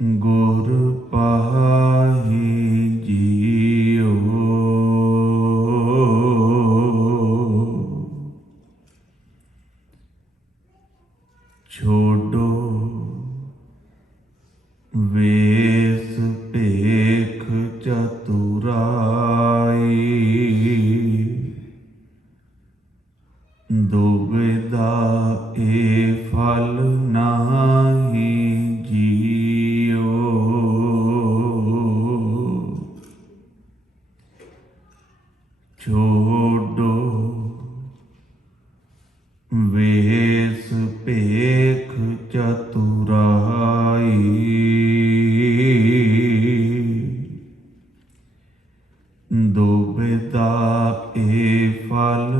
ਗੁਰ ਪਾਹੀ ਜੀਓ। ਛੋਡੋ ਵੇਸ ਭੇਖ ਚਤੁਰਾਈ, ਦੁਬਿਧਾ ਏ ਫਲ ਨਾਹੀ ਜੀਓ। ਛੋਡੋ ਵੇਸ ਭੇਖ ਚਤੁਰਾਈ, ਦੁਬਿਧਾ ਏ ਫਲ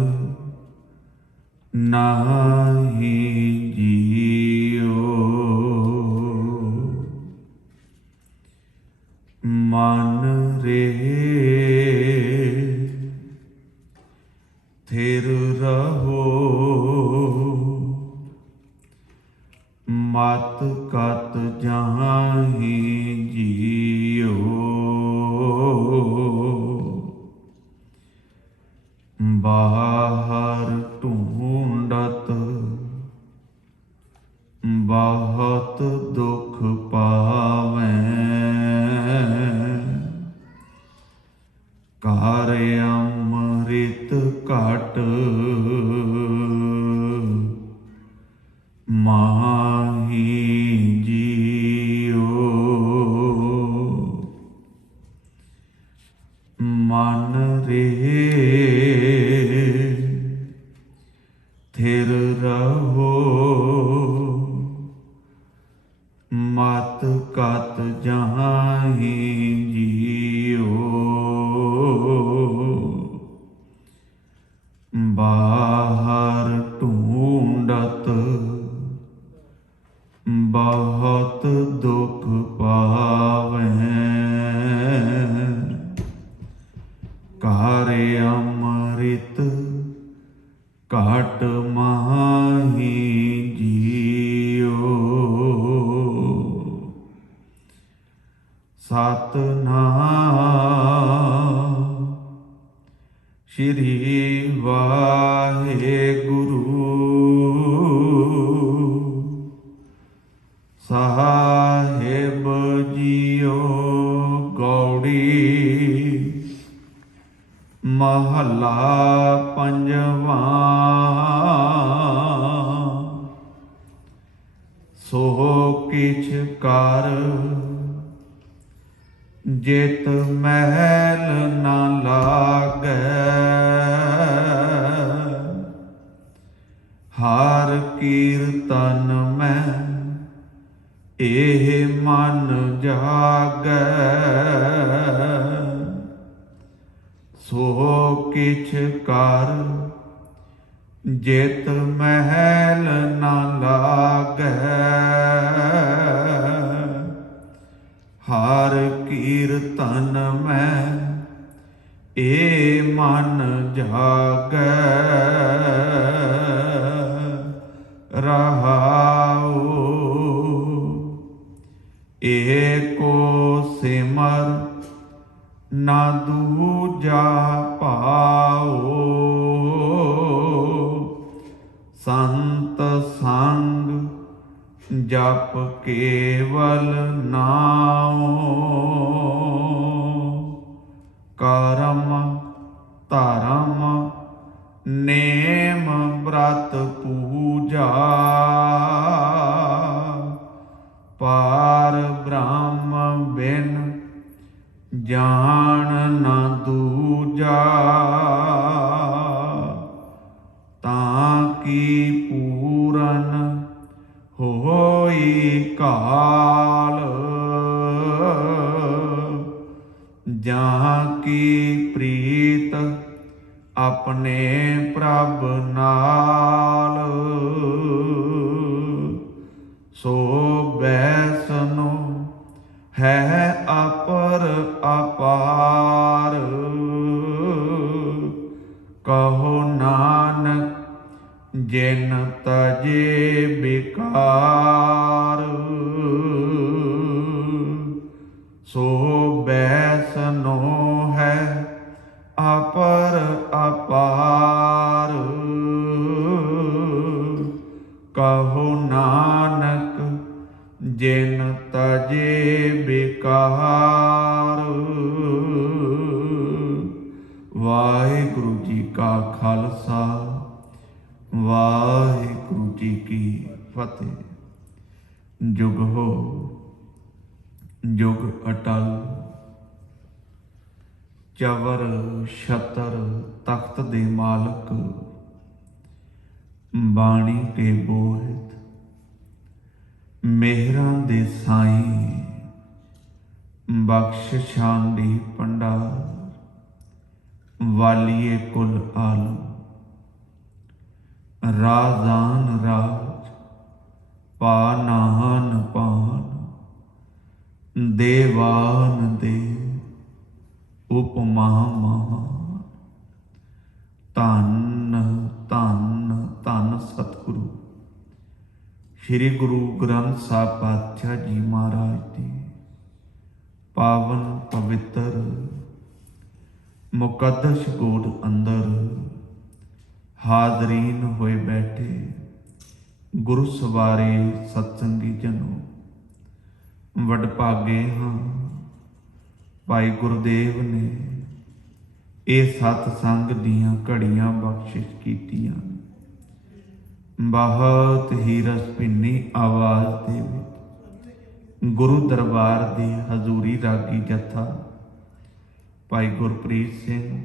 ਨਾਹੀ ਜੀਓ। ਮਨ ਰੇ ਥਿਰ ਰਹੋ, ਮਤ ਕਤ ਜਾਹੀ ਜੀਓ। ਬਾਹਰ ਢੂੰਡਤ ਬਹੁਤ ਦੁਖ ਪਾਵੈਂ, ਘਰ ਅੰਮ੍ਰਿਤ ਘਟ ਮਾਹੀ ਜੀਓ। ਮਨ ਰੇ ਥਿਰ ਰਹੋ, ਮਤ ਕਤ ਜਾਹੀ ਜੀਓ। ਬਾਹਰ ਢੂੰਡਤ ਬਹੁਤ ਦੁਖ ਪਾਵੈਂ, ਘਰ ਅੰਮ੍ਰਿਤ ਘਟ ਮਾਹੀ ਜੀਓ। ਸਤਿਨਾਮ ਸ਼੍ਰੀ ਵਾਹਿਗੁਰੂ ਸਾਹਿਬ ਜੀਓ। ਗੌੜੀ ਮਹੱਲਾ ਪੰਜਵਾਂ। ਸੋ ਕਿਛ ਕਰ ਜਿਤ ਮਹਿਲ ਨਾ ਲਾਗੈ, ਹਰ ਕੀਰਤਨ ਮੈਂ ਇਹ ਮਨ ਜਾਗੈ। ਸੋ ਕਿਛ ਕਰ ਜਿਤ ਮਹਿਲ ਨਾ ਲਾਗੈ, ਹਰ ਕੀਰਤਨ ਮੈਂ ਏ ਮਨ ਜਾਗੈ। ਰਹਾਉ ਏਕੋ ਸਿਮਰ ਨਾ ਦੂਜਾ ਭਾਉ, ਸੰਤ ਸੰਗ ਜਪ ਕੇਵਲ ਨਾਉ। ਕਰਮ ਧਰਮ ਨੇਮ ਬ੍ਰਤ ਪੂਜਾ, ਪਾਰ ਬ੍ਰਹਮ ਬਿਨ ਜਾਣ ਨਾ ਦੂਜਾ। ਤਾਂ ਕੀ ਪੂਰਨ ਹੋਈ ਕਾਲ, ਜਾਂ ਕੀ ਪ੍ਰੀਤ ਆਪਣੇ ਪ੍ਰਭ ਨਾਲ। ਸੋ ਬੈਸਨੋ ਹੈ ਅਪਰ ਅਪਾਰ, ਕਹੋ ਨਾਨਕ ਜਿਨ ਤਜੇ ਬਿਕਾਰ। ਜਿਨ ਤਜੇ ਬੇਕਾਰ। ਵਾਹਿਗੁਰੂ ਜੀ ਕਾ ਖਾਲਸਾ, ਵਾਹਿਗੁਰੂ ਜੀ ਕੀ ਫਤਿਹ। ਜੁਗ ਹੋ ਜੁਗ ਅਟਲ, ਚਵਰ ਛਤਰ ਤਖਤ ਦੇ ਮਾਲਕ, ਬਾਣੀ ਕੇ ਬੋਹਿਤ ਮਿਹਰਾਂ ਦੇ ਸਾਈਂ, ਬਖਸ਼ਿਸ਼ਾਂ ਦੀ ਭੰਡਾਰ, ਵਾਲੀਏ ਕੁਲ ਆਲਮ, ਰਾਜ਼ਾਨ ਰਾਜ, ਪਾਨਾਨ ਪਾਨ, ਦੇਵਾਨ ਦੇ, ਉਪਮਾ ਮਹਾਨ। ਧੰਨ ਧੰਨ ਧੰਨ ਸਤਿਗੁਰੂ ਸ਼੍ਰੀ ਗੁਰੂ ਗ੍ਰੰਥ ਸਾਹਿਬ ਪਾਤਸ਼ਾਹ ਜੀ ਮਹਾਰਾਜ ਦੀ ਪਾਵਨ ਪਵਿੱਤਰ ਮੁਕੱਦਸ ਗੋਡ ਅੰਦਰ ਹਾਜ਼ਰੀਨ ਹੋਏ ਬੈਠੇ ਗੁਰੂ ਸਵਾਰੇ ਸਤਸੰਗੀ ਜਨੋ, ਵਡਭਾਗੇ ਹਾਂ ਭਾਈ ਗੁਰਦੇਵ ਨੇ ਇਹ ਸਤਸੰਗ ਦੀਆਂ ਘੜੀਆਂ ਬਖਸ਼ਿਸ਼ ਕੀਤੀਆਂ। ਬਹੁਤ ਹੀ ਰਸ ਭਿੰਨੀ ਆਵਾਜ਼ ਦੇ ਵਿੱਚ ਗੁਰੂ ਦਰਬਾਰ ਦੀ ਹਜ਼ੂਰੀ ਰਾਗੀ ਜਥਾ ਭਾਈ ਗੁਰਪ੍ਰੀਤ ਸਿੰਘ,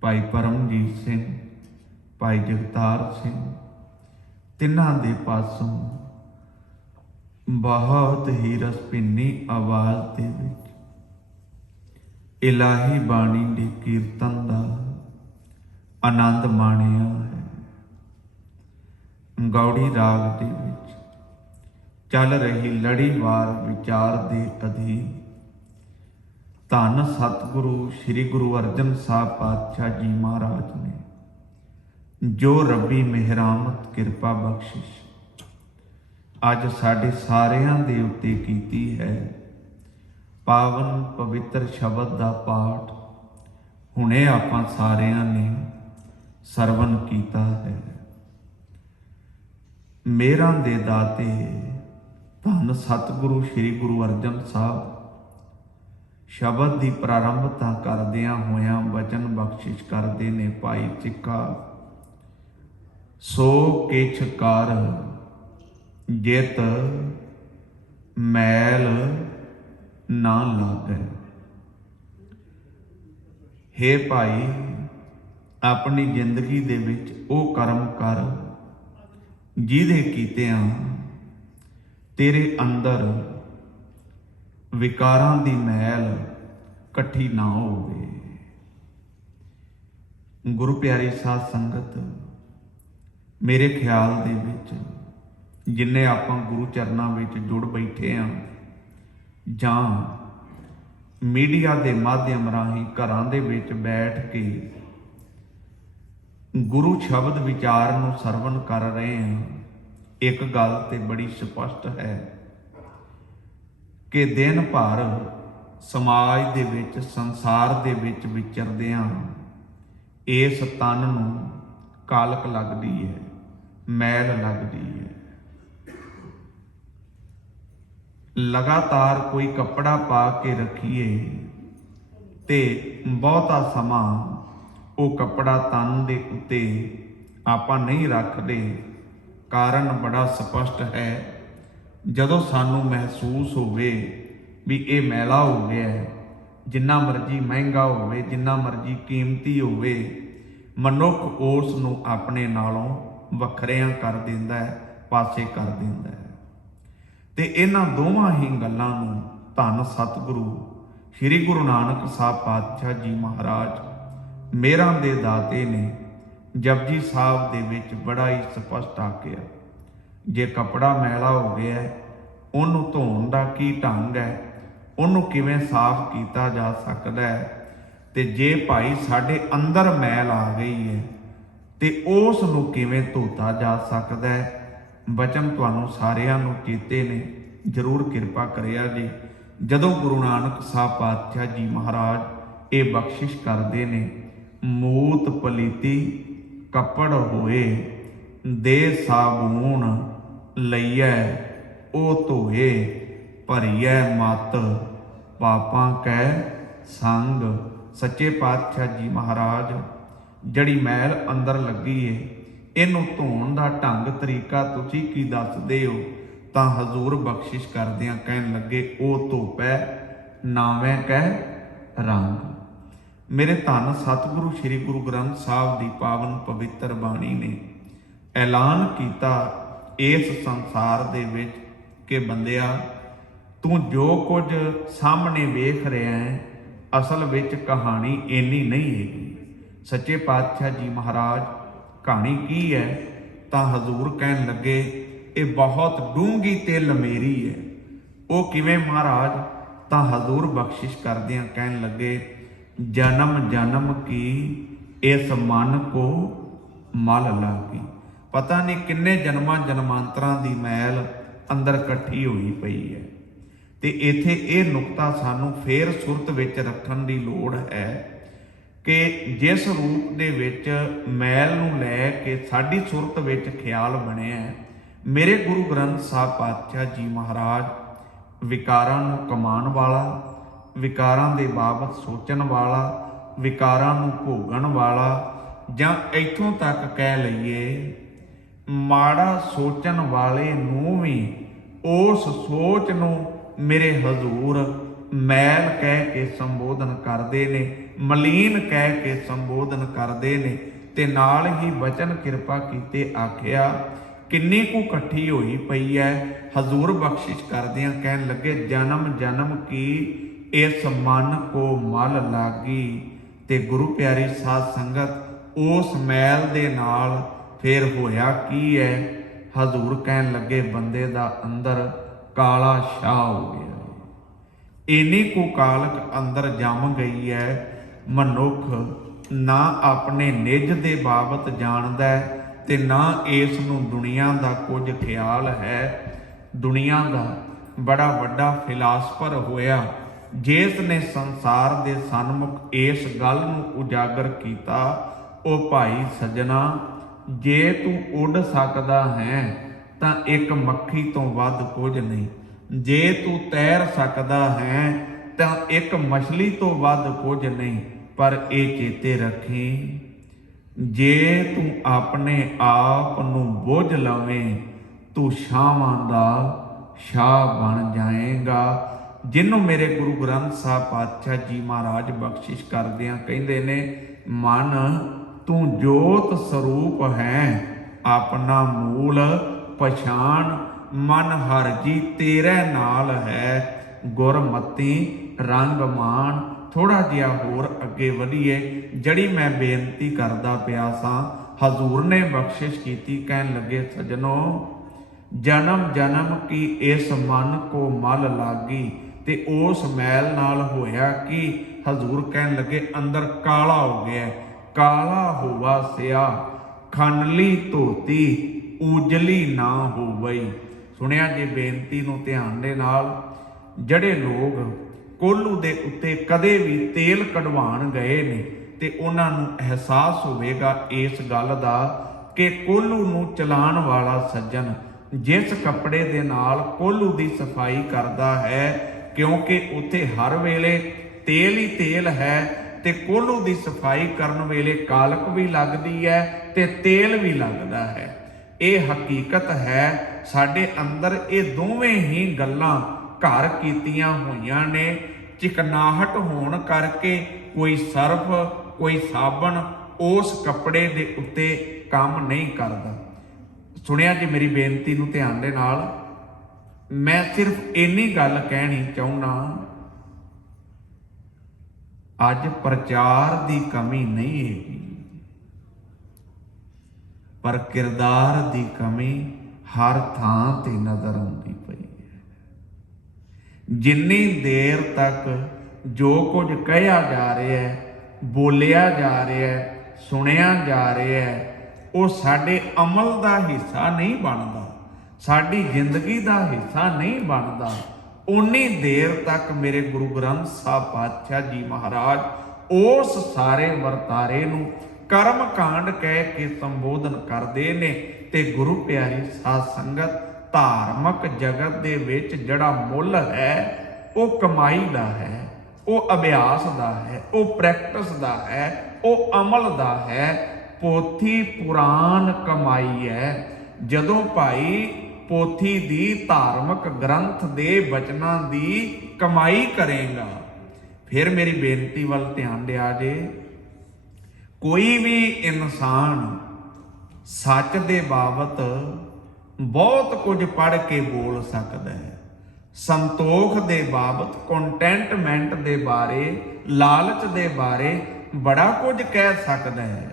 ਭਾਈ ਪਰਮਜੀਤ ਸਿੰਘ, ਭਾਈ ਜਗਤਾਰ ਸਿੰਘ, ਤਿੰਨਾਂ ਦੇ ਪਾਸੋਂ ਬਹੁਤ ਹੀ ਰਸ ਭਿੰਨੀ ਆਵਾਜ਼ ਦੇ ਵਿੱਚ ਇਲਾਹੀ ਬਾਣੀ ਦੇ ਕੀਰਤਨ ਦਾ ਆਨੰਦ ਮਾਣਿਆ ਹੈ। ਗੌੜੀ ਰਾਗ ਦੇ ਵਿੱਚ ਚੱਲ ਰਹੀ ਲੜੀਵਾਰ ਵਿਚਾਰ ਦੇ ਅਧੀਨ ਧੰਨ ਸਤਿਗੁਰੂ ਸ੍ਰੀ ਗੁਰੂ ਅਰਜਨ ਸਾਹਿਬ ਪਾਤਸ਼ਾਹ ਜੀ ਮਹਾਰਾਜ ਨੇ ਜੋ ਰੱਬੀ ਮਿਹਰਾਮਤ ਕਿਰਪਾ ਬਖਸ਼ਿਸ਼ ਅੱਜ ਸਾਡੇ ਸਾਰਿਆਂ ਦੇ ਉੱਤੇ ਕੀਤੀ ਹੈ। ਪਾਵਨ ਪਵਿੱਤਰ ਸ਼ਬਦ ਦਾ ਪਾਠ ਹੁਣੇ ਆਪਾਂ ਸਾਰਿਆਂ ਨੇ ਸਰਵਨ ਕੀਤਾ ਹੈ। ਮੇਰਾਂ ਦੇ ਦਾਤੇ ਧੰਨ ਸਤਿਗੁਰੂ ਸ੍ਰੀ ਗੁਰੂ ਅਰਜਨ ਸਾਹਿਬ ਸ਼ਬਦ ਦੀ ਪ੍ਰਾਰੰਭਤਾ ਕਰਦਿਆਂ ਹੋਇਆਂ ਵਚਨ ਬਖਸ਼ਿਸ਼ ਕਰਦੇ ਨੇ, ਭਾਈ ਚਿੱਕਾ ਸੋ ਕਿਛ ਕਰ ਜਿਤ ਮੈਲ ਨਾ ਲਾਗੈ। ਹੇ ਭਾਈ, ਆਪਣੀ ਜ਼ਿੰਦਗੀ ਦੇ ਵਿੱਚ ਉਹ ਕਰਮ ਕਰ ਜਿਹਦੇ ਕੀਤਿਆਂ ਤੇਰੇ ਅੰਦਰ ਵਿਕਾਰਾਂ ਦੀ ਮੈਲ ਇਕੱਠੀ ਨਾ ਹੋਵੇ। ਗੁਰੂ ਪਿਆਰੀ ਸਾਧ ਸੰਗਤ, ਮੇਰੇ ਖਿਆਲ ਦੇ ਵਿੱਚ ਜਿੰਨੇ ਆਪਾਂ ਗੁਰੂ ਚਰਨਾਂ ਵਿੱਚ ਜੁੜ ਬੈਠੇ ਹਾਂ ਜਾਂ ਮੀਡੀਆ ਦੇ ਮਾਧਿਅਮ ਰਾਹੀਂ ਘਰਾਂ ਦੇ ਵਿੱਚ ਬੈਠ ਕੇ ਗੁਰੂ ਸ਼ਬਦ ਵਿਚਾਰ ਨੂੰ ਸਰਵਣ ਕਰ ਰਹੇ ਹਾਂ, ਇੱਕ ਗੱਲ ਤੇ ਬੜੀ ਸਪਸ਼ਟ ਹੈ ਕਿ ਦਿਨ ਭਰ ਸਮਾਜ ਦੇ ਵਿੱਚ ਸੰਸਾਰ ਦੇ ਵਿੱਚ ਵਿਚਰਦਿਆਂ ਇਸ ਤਨ ਨੂੰ ਕਾਲਕ ਲੱਗਦੀ ਹੈ, ਮੈਲ ਲੱਗਦੀ ਹੈ। ਲਗਾਤਾਰ ਕੋਈ ਕੱਪੜਾ ਪਾ ਕੇ ਰੱਖੀਏ ਤੇ ਬਹੁਤਾ ਸਮਾਂ ਉਹ ਕੱਪੜਾ ਤਨ ਦੇ ਉੱਤੇ ਆਪਾਂ ਨਹੀਂ ਰੱਖਦੇ। ਕਾਰਨ ਬੜਾ ਸਪਸ਼ਟ ਹੈ। ਜਦੋਂ ਸਾਨੂੰ ਮਹਿਸੂਸ ਹੋਵੇ ਵੀ ਇਹ ਮੈਲਾ ਹੋ ਗਿਆ ਹੈ, ਜਿੰਨਾ ਮਰਜ਼ੀ ਮਹਿੰਗਾ ਹੋਵੇ, ਜਿੰਨਾ ਮਰਜ਼ੀ ਕੀਮਤੀ ਹੋਵੇ, ਮਨੁੱਖ ਉਸ ਨੂੰ ਆਪਣੇ ਨਾਲੋਂ ਵੱਖਰਿਆਂ ਕਰ ਦਿੰਦਾ ਹੈ, ਪਾਸੇ ਕਰ ਦਿੰਦਾ ਹੈ। ਤੇ ਇਹਨਾਂ ਦੋਵਾਂ ਹੀ ਗੱਲਾਂ ਨੂੰ ਧੰਨ ਸਤਿਗੁਰੂ ਸ੍ਰੀ ਗੁਰੂ ਨਾਨਕ ਸਾਹਿਬ ਪਾਤਸ਼ਾਹ ਜੀ ਮਹਾਰਾਜ ਮੇਰਾਂ ਦੇ ਦਾਤੇ ਨੇ ਜਪਜੀ ਸਾਹਿਬ ਦੇ ਵਿੱਚ ਬੜਾ ਹੀ ਸਪਸ਼ਟ ਆਖਿਆ। ਜੇ ਕੱਪੜਾ ਮੈਲਾ ਹੋ ਗਿਆ, ਉਹਨੂੰ ਧੋਣ ਦਾ ਕੀ ਢੰਗ ਹੈ, ਉਹਨੂੰ ਕਿਵੇਂ ਸਾਫ਼ ਕੀਤਾ ਜਾ ਸਕਦਾ ਹੈ। ਤੇ ਜੇ ਭਾਈ ਸਾਡੇ ਅੰਦਰ ਮੈਲ ਆ ਗਈ ਹੈ ਤੇ ਉਸ ਨੂੰ ਕਿਵੇਂ ਧੋਤਾ ਜਾ ਸਕਦਾ ਹੈ। ਬਚਨ ਤੁਹਾਨੂੰ ਸਾਰਿਆਂ ਨੂੰ ਚੇਤੇ ਨੇ, ਜ਼ਰੂਰ ਕਿਰਪਾ ਕਰਿਆ ਜੀ। ਜਦੋਂ ਗੁਰੂ ਨਾਨਕ ਸਾਹਿਬ ਪਾਤਸ਼ਾਹ ਜੀ ਮਹਾਰਾਜ ਇਹ ਬਖਸ਼ਿਸ਼ ਕਰਦੇ ਨੇ, ਮੂਤ ਪਲੀਤੀ ਕੱਪੜ ਹੋਏ ਦੇ ਸਾਬੂਨ ਲਈਐ ओ धोए, भरीए मत पापां कै संग। सच्चे पातशाह जी महाराज, जड़ी मैल अंदर लगी है, इनू धोण दा ढंग तरीका तुसीं की दसदे हो? तां हजूर बख्शिश करदियां कहन लगे, ओ धोपै नावें कै रंग। मेरे धन सतगुरु श्री गुरु ग्रंथ साहब की पावन पवित्र बाणी ने ऐलान किया इस संसार दे विच कि बंदिया, तू जो कुछ सामने वेख रहा है असल विच कहानी इन्नी नहीं हैगी। सच्चे पातशाह जी महाराज, कहानी की है? तां हजूर कहन लगे, ये बहुत डूंगी ते लमेरी है। वो किवें महाराज? तां हजूर बख्शिश करदियां कहन लगे, जन्म जन्म की इस मन को मल लागी। पता नहीं किन्ने जन्मां जन्मांतरां दी मैल अंदर इकट्ठी हुई पई है। ते इत्थे ये नुकता सानू फेर सुरत विच रखण दी लोड़ है कि जिस रूप दे विच मैल नूं लै के साडी सुरत विच ख्याल बनिया है, मेरे गुरु ग्रंथ साहब पातशाह जी महाराज विकारां नूं कमाण वाला, विकारां दे बाबत सोचण वाला, विकारां नूं भोगण वाला, जां इत्थों तक कह लईए माड़ा सोचण वाले नूं भी उस सोच नूं मेरे हजूर मैल कह के संबोधन करते ने, मलीन कह के संबोधन करते ने, ते नाल ही वचन किरपा कीते आखिया किन्नी कु इकट्ठी हुई पई है। हजूर बख्शिश करदियां कहन लगे, जन्म जन्म की इस मन को मल लागी। ते गुरु प्यारी साध संगत उस मैल दे नाल फिर होया की है? हजूर कहन लगे, बंदे दा अंदर काला शाह हो गया। इन्नी को कालक अंदर जम गई है, मनुख ना अपने निज दे बाबत जानदा है ते ना इस नूं दुनिया दा कुछ ख्याल है। दुनिया दा बड़ा वड्डा फिलासफर होया जिस ने संसार दे सन्मुख इस गल नूं उजागर किया, ओ भाई सजना, जे तू उड़ सकदा है तां एक मक्खी तो वध कुछ नहीं, जे तू तैर सकदा है तां एक मछली तो वध कुछ नहीं। पर ये चेते रखी, जे तू अपने आप नूं बुझ लवें तू छावां दा शाह बन जाएगा। जिन्हों मेरे गुरु ग्रंथ साहब पातशाह जी महाराज बख्शिश करदियां कहिंदे ने, मन तू जोत स्वरूप है, अपना मूल पछाण, मन हर जी तेरे नाल है, गुरमती रंग मान। थोड़ा जिहा होर अगे वधिए, जड़ी मैं बेनती करदा पिया सां, हजूर ने बख्शिश कीती, कहन लगे, सजनों, जन्म जन्म की इस मन को मल लागी। ते उस मैल नाल होया कि हजूर कहन लगे, अंदर काला हो गया। काला होवा सिया खनली धोती उजली ना हो गई। सुनिया जी बेनती नूं ध्यान दे नाल, जड़े लोग कोलू दे उत्ते कदे भी तेल कढवाण गए ने ते उन्हां नूं एहसास होवेगा इस गल दा कि कोलू नूं चलाण वाला सज्जन जिस कपड़े दे नाल कोलू दी सफाई करदा है, क्योंकि उत्थे हर वेले तेल ही तेल है, ते कोलू दी सफाई करन वेले कालक भी लगदी है ते तेल भी लगदा है। ये हकीकत है, साडे अंदर ये दोवें ही गल्लां घर कीतियां होईयां ने। चिकनाहट होण करके कोई सर्फ कोई साबन उस कपड़े दे उत्ते काम नहीं करदा। सुनिया जी मेरी बेनती नूं ध्यान दे नाल, मैं सिर्फ इन्नी गल कहनी चाहुंदा, अज प्रचार की कमी नहीं है, पर किरदार की कमी हर थां ते नजर आउंदी पई है। जिन्नी देर तक जो कुछ कहा जा रहा है, बोलिया जा रहा है, सुनिया जा रहा है, वो साडे अमल का हिस्सा नहीं बनता, साडी जिंदगी का हिस्सा नहीं बनता, उन्नी देर तक मेरे गुरु ग्रंथ साहब पातशाह जी महाराज उस सारे वरतारे नूं कर्म कांड कह के संबोधन करते ने। ते गुरु प्यारी साध संगत ਧਾਰਮਿਕ ਜਗਤ ਦੇ ਵਿੱਚ ਜਿਹੜਾ ਮੁੱਲ ਹੈ ਉਹ ਕਮਾਈ ਦਾ ਹੈ, ਉਹ ਅਭਿਆਸ ਦਾ ਹੈ, ਉਹ ਪ੍ਰੈਕਟਿਸ ਦਾ ਹੈ, ਉਹ ਅਮਲ ਦਾ ਹੈ। ਪੋਥੀ ਪੁਰਾਨ ਕਮਾਈ ਹੈ। ਜਦੋਂ ਭਾਈ ਪੋਥੀ ਦੀ ਧਾਰਮਿਕ ਗ੍ਰੰਥ ਦੇ ਬਚਨਾਂ ਦੀ ਕਮਾਈ ਕਰੇਗਾ, ਫਿਰ ਮੇਰੀ ਬੇਨਤੀ ਵੱਲ ਧਿਆਨ ਦਿਆ ਜੇ। ਕੋਈ ਵੀ ਇਨਸਾਨ ਸੱਚ ਦੇ ਬਾਬਤ ਬਹੁਤ ਕੁਝ ਪੜ੍ਹ ਕੇ ਬੋਲ ਸਕਦਾ ਹੈ। ਸੰਤੋਖ ਦੇ ਬਾਬਤ, ਕੰਟੈਂਟਮੈਂਟ ਦੇ ਬਾਰੇ, ਲਾਲਚ ਦੇ ਬਾਰੇ ਬੜਾ ਕੁਝ ਕਹਿ ਸਕਦਾ ਹੈ।